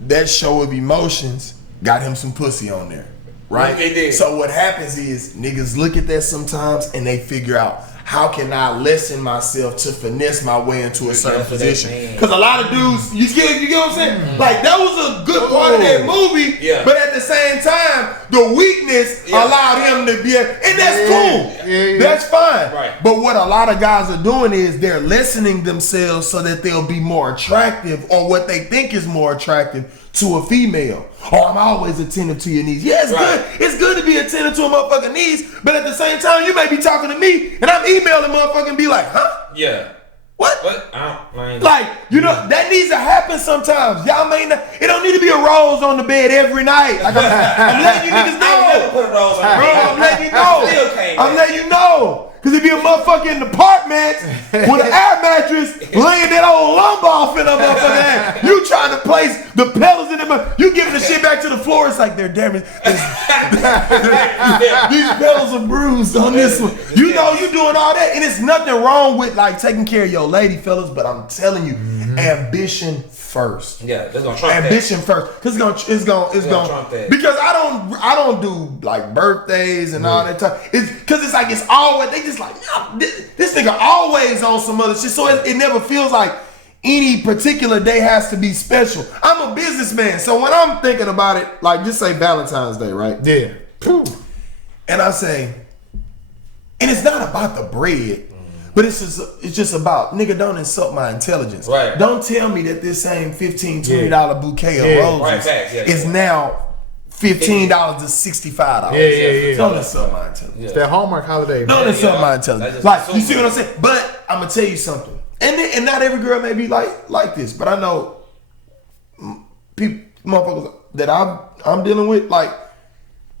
That show of emotions got him some pussy on there, right? It did. So what happens is niggas look at that sometimes and they figure out, how can I lessen myself to finesse my way into a certain position? Because a lot of dudes, you get what I'm saying? Like, that was a good part of that movie, but at the same time, the weakness allowed him to be, and that's cool. That's fine. Right. But what a lot of guys are doing is they're lessening themselves so that they'll be more attractive, or what they think is more attractive to a female. Oh, I'm always attentive to your needs. Yeah, it's good. It's good to be attentive to a motherfucking needs, but at the same time, you may be talking to me, and I'm emailing motherfucker and be like, huh? Yeah. What? Like, you know, that needs to happen sometimes. Y'all may not, it don't need to be a rose on the bed every night. Like, I'm letting you niggas know. I never put a rose on the bed. Bro, I'm letting you know. I'm letting you know. Because if you a motherfucker in the apartment with an air mattress laying that old lumber off in a motherfucker, you trying to place the pedals in the, you giving the shit floor. It's like they're damaged. These pedals are bruised on this one. You know you doing all that, and it's nothing wrong with like taking care of your lady, fellas. But I'm telling you, ambition first. Yeah, that's gonna trump ambition that. first, because it's gonna trump that. because I don't do like birthdays and all that time. It's because it's like it's always they just like this nigga always on some other shit, so it never feels like any particular day has to be special. I'm a businessman, so when I'm thinking about it, like just say Valentine's Day, right? Yeah. And I say, and it's not about the bread, but it's just about, nigga, don't insult my intelligence. Right. Don't tell me that this same $15, $20 bouquet of roses is now $15 to $65. Yeah. Don't insult my intelligence. It's that Hallmark holiday. Don't Man. insult my intelligence. Like, you see what I'm saying? But I'm gonna tell you something. And not every girl may be like this, but I know people, motherfuckers that I'm dealing with, like,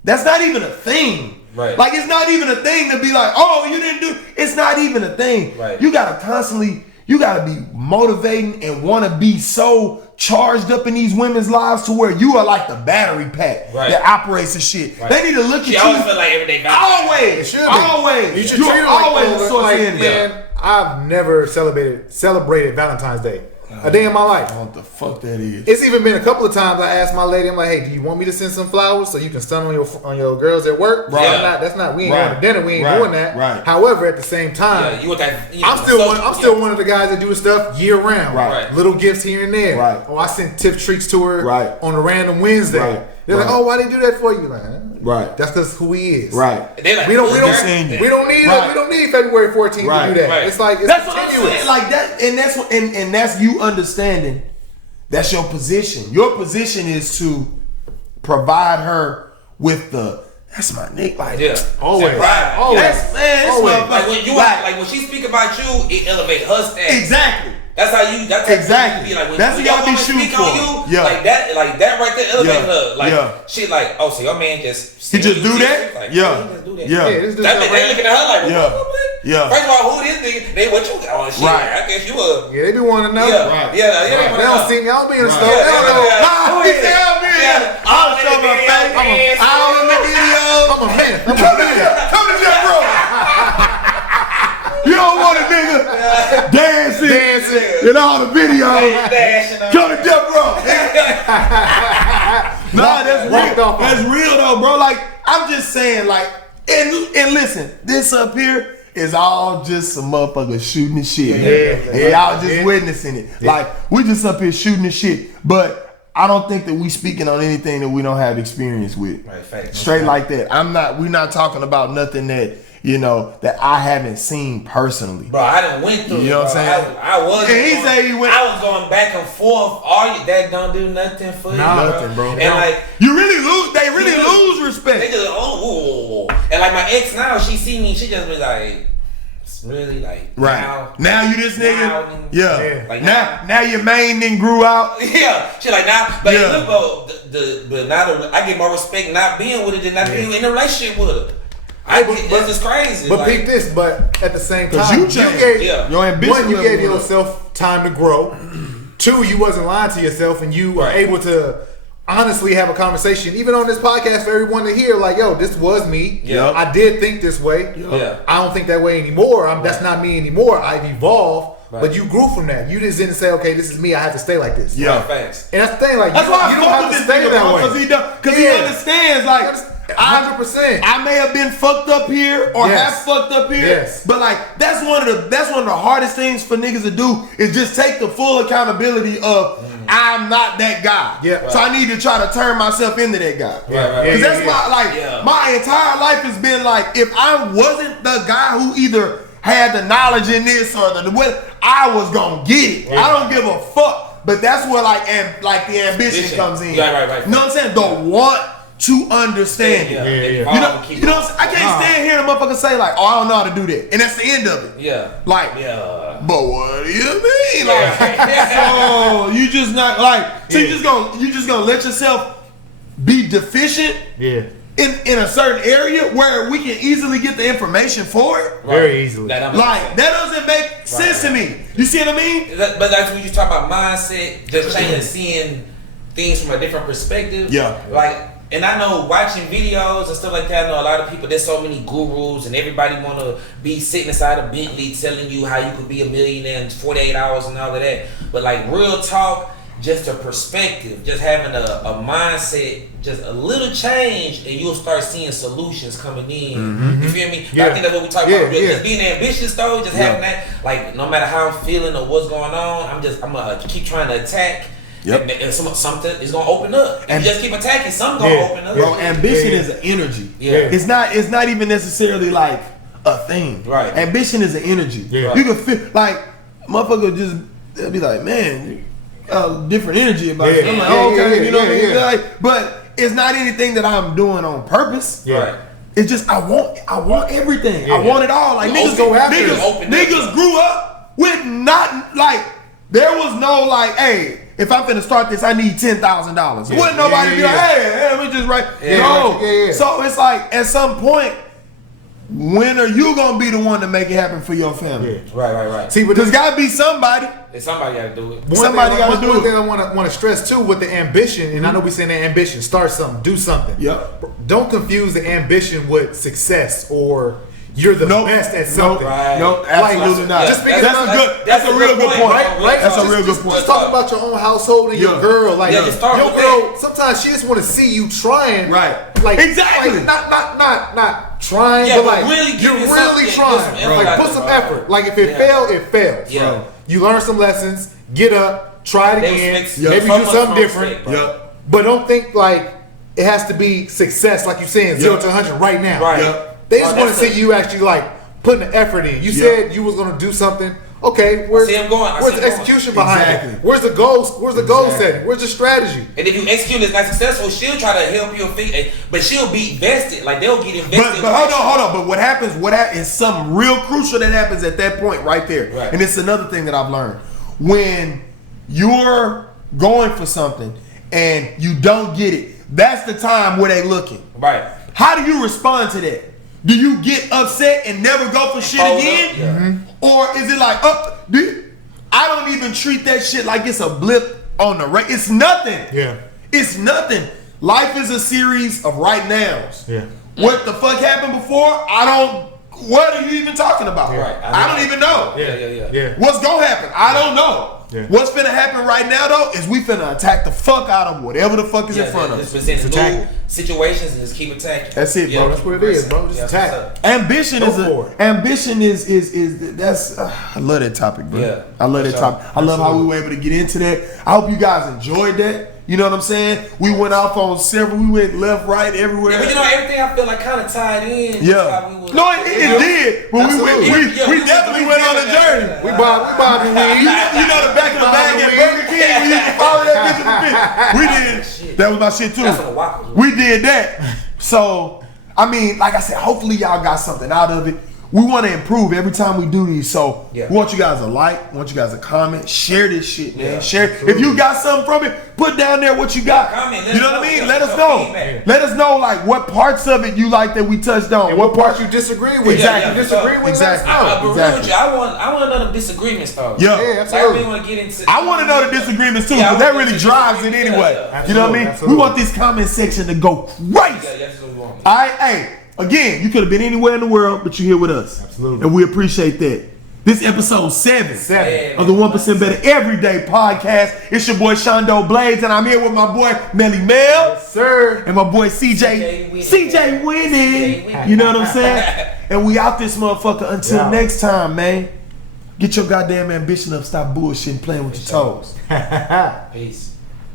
that's not even a thing. Right. Like, it's not even a thing to be like, oh, you didn't do. It's not even a thing. Right. You gotta be motivating and want to be so charged up in these women's lives to where you are like the battery pack that operates the shit. Right. They need to look at you. Always feel like everyday Always. You should treat her always like a source of energy. Man, I've never celebrated Valentine's Day a day in my life. What the fuck that is? It's even been a couple of times I asked my lady, I'm like, hey, do you want me to send some flowers so you can stun on your girls at work? Right. That's not. We ain't going to dinner. We ain't doing that. Right. However, at the same time, I'm still one of the guys that do the stuff year round. Right. Little gifts here and there. Right. Oh, I sent tip treats to her. Right. On a random Wednesday. Right. They're like, oh, why they do that for you? Like, right. That's because who he is. Right. Like, we don't need February 14th to do that. Right. It's like it's that's continuous. what I'm saying. Like that, and that's you understanding. That's your position. Your position is to provide her with that's my nigga. Like always. That's like when you like when she speak about you, it elevate her status. Exactly. That's how you. That's exactly. How you be like when that's what y'all be shooting for. You, like that right there elevate her. Like she like, oh, so your man just he just do that? Like, he just do that. They looking at her like, yeah. First of all, who this nigga? They what you? Oh shit! Right. I guess you a. Yeah, they be wanting to know. Right. They don't see me. I don't be in the store. They don't know. Nah, he said I'm in. I'll show my face. I'm in the video. I'm a man. Come to that, bro. You don't want a nigga dancing in all the videos. Come to Death Row. Nah, that's real. That's real though, bro. Like, I'm just saying, like, and listen, this up here is all just some motherfuckers shooting the shit. And y'all just witnessing it. Yeah. Like, we just up here shooting the shit. But I don't think that we speaking on anything that we don't have experience with. Right, facts. Straight like that. We're not talking about nothing that, you know, that I haven't seen personally. Bro, I done went through. You know what I'm saying? I was. And he said he went. I was going back and forth. All you that don't do nothing for you. Nothing, bro. And like you really lose. They really lose respect. They just and like my ex now, she see me, she just be like, it's really like right now you this nigga. Like now your mane then grew out. Yeah, she like now, but look, bro, but now I get more respect not being with her than not being in a relationship with her. This is crazy. But like, pick this, but at the same time, you gave your ambition. One, you gave yourself time to grow. Two, you wasn't lying to yourself, and you are able to honestly have a conversation, even on this podcast, for everyone to hear. Like, yo, this was me. Yeah, I did think this way. Yeah, I don't think that way anymore. That's not me anymore. I've evolved. Right. But you grew from that. You just didn't say, okay, this is me. I have to stay like this. Yeah, facts. And that's the thing. Like, that's why you don't have to stay that way because he understands. Like, 100%. I may have been fucked up here or have fucked up here, but like that's one of the hardest things for niggas to do is just take the full accountability of I'm not that guy. Yeah. So I need to try to turn myself into that guy. Right. Because that's my entire life has been like, if I wasn't the guy who either had the knowledge in this or the what, I was gonna get it. I don't give a fuck. But that's where like the ambition comes in. Right. You know what I'm saying? The want to understand it. You know what I'm saying? I can't stand here and a motherfucker say like, oh, I don't know how to do that. And that's the end of it. Yeah. Like, but what do you mean? Like, so you just not like, so you just gonna let yourself be deficient in a certain area where we can easily get the information for it? Very easily. That doesn't make sense to me. You see what I mean? But that's when you talk about mindset, just changing, seeing things from a different perspective. Yeah. Like, and I know watching videos and stuff like that, I know a lot of people, there's so many gurus and everybody want to be sitting inside a Bentley telling you how you could be a millionaire in 48 hours and all of that. But like real talk, just a perspective, just having a mindset, just a little change, and you'll start seeing solutions coming in. Mm-hmm. You feel me? Yeah. I think that's what we talk about. Just being ambitious though, just having that, like no matter how I'm feeling or what's going on, I'm gonna keep trying to attack. Yep. And something is gonna open up. And you just keep attacking, something gonna open up. Bro, ambition is an energy. Yeah. It's not even necessarily like a thing. Right. Ambition is an energy. Yeah. You can feel like motherfucker they'll be like, man, different energy about it. I'm like, okay, you know what I mean? Like, but it's not anything that I'm doing on purpose. Yeah. Right. It's just I want everything. Yeah. I want it all. Like Niggas go after it. niggas grew up with not like there was no like, hey, if I'm finna start this, I need $10,000. Wouldn't nobody be like, hey, let me just write. No. So it's like at some point, when are you gonna be the one to make it happen for your family? Right. See, but There's gotta be somebody. Somebody gotta do it. Somebody gotta do One it. thing I want to stress too with the ambition, and I know we saying that ambition, start something, do something. Yep. Don't confuse the ambition with success or you're the best at something. Right. Nope, absolutely not. Just because that's a real good point. Right? That's a real good point. Just talk about your own household and your girl. Like just start your with girl, sometimes she just want to see you trying. Right. Like Exactly. Like, not trying, Yeah, but but like really you're give it really something, trying. put some Like effort put out some there, effort. Like if it fails, it fails. Yeah. You learn some lessons. Get up. Try it again. Maybe do something different. Yep. But don't think like it has to be success, like you're saying, 0 to 100 right now. Right. Yep. They just want to see you actually like putting the effort in. You said you was gonna do something. Okay, where's see him going. Where's the execution behind Exactly. it? Where's the goals? Where's the goal setting? Where's the strategy? And if you execute and it's not successful, she'll try to help you, but she'll be invested. Like they'll get invested. But hold on. But what happens is something real crucial that happens at that point right there. Right. And it's another thing that I've learned. When you're going for something and you don't get it, that's the time where they looking. Right. How do you respond to that? Do you get upset and never go for shit Fold again? up, yeah. Or is it like, I don't even treat that shit like it's a blip on the right. It's nothing. Yeah. It's nothing. Life is a series of right nows. Yeah. What the fuck happened before? What are you even talking about? Right. I don't even know. Yeah. What's gonna happen? I don't know. Yeah. What's finna happen right now though is we finna attack the fuck out of whatever the fuck is in front of us. Just present attack. new situations and just keep attacking. That's it, bro. That's what it is, bro. Just attack. Ambition Go is for it. ambition is that's I love that topic, bro. Yeah, I love that for topic. I love how we were able to get into that. I hope you guys enjoyed that. You know what I'm saying? We went off on several. We went left, right, everywhere. Yeah, but you know everything I feel like kind of tied in. Yeah. No, it did. But we definitely went on a journey. We bobbed and weed. You know the back of the bag at Burger King when you can follow that bitch in the pit. We did. That was my shit too. That's what the Waffles was. We did that. So, I mean, like I said, hopefully y'all got something out of it. We want to improve every time we do these. So, we want you guys to like, want you guys to comment, share this shit, man. Share. If you got something from it, put down there what you got. Comment, you know what I mean? Let us know. Feedback. Let us know like what parts of it you like that we touched on. And what parts you disagree with? Exactly. You disagree with? Exactly. But real Exactly. with you, I want to know the disagreements though. Yeah. Yeah, Like, I absolutely. really want to get into. I want to know the disagreements too, Yeah, I because that want really to drives it disagree. anyway. Yeah, You know what I mean? absolutely. We want this comment section to go crazy. Yeah, that's what we want. All right, hey, again, you could have been anywhere in the world, but you're here with us. Absolutely. And we appreciate that. This episode 7 7. of the 1% Better Everyday Podcast. It's your boy Shondo Blades, and I'm here with my boy Melly Mel. Sir. And my boy CJ Winning. You know what I'm saying? And we out this motherfucker until Yeah. next time, man. Get your goddamn ambition up. Stop bullshitting, playing with your toes. Peace.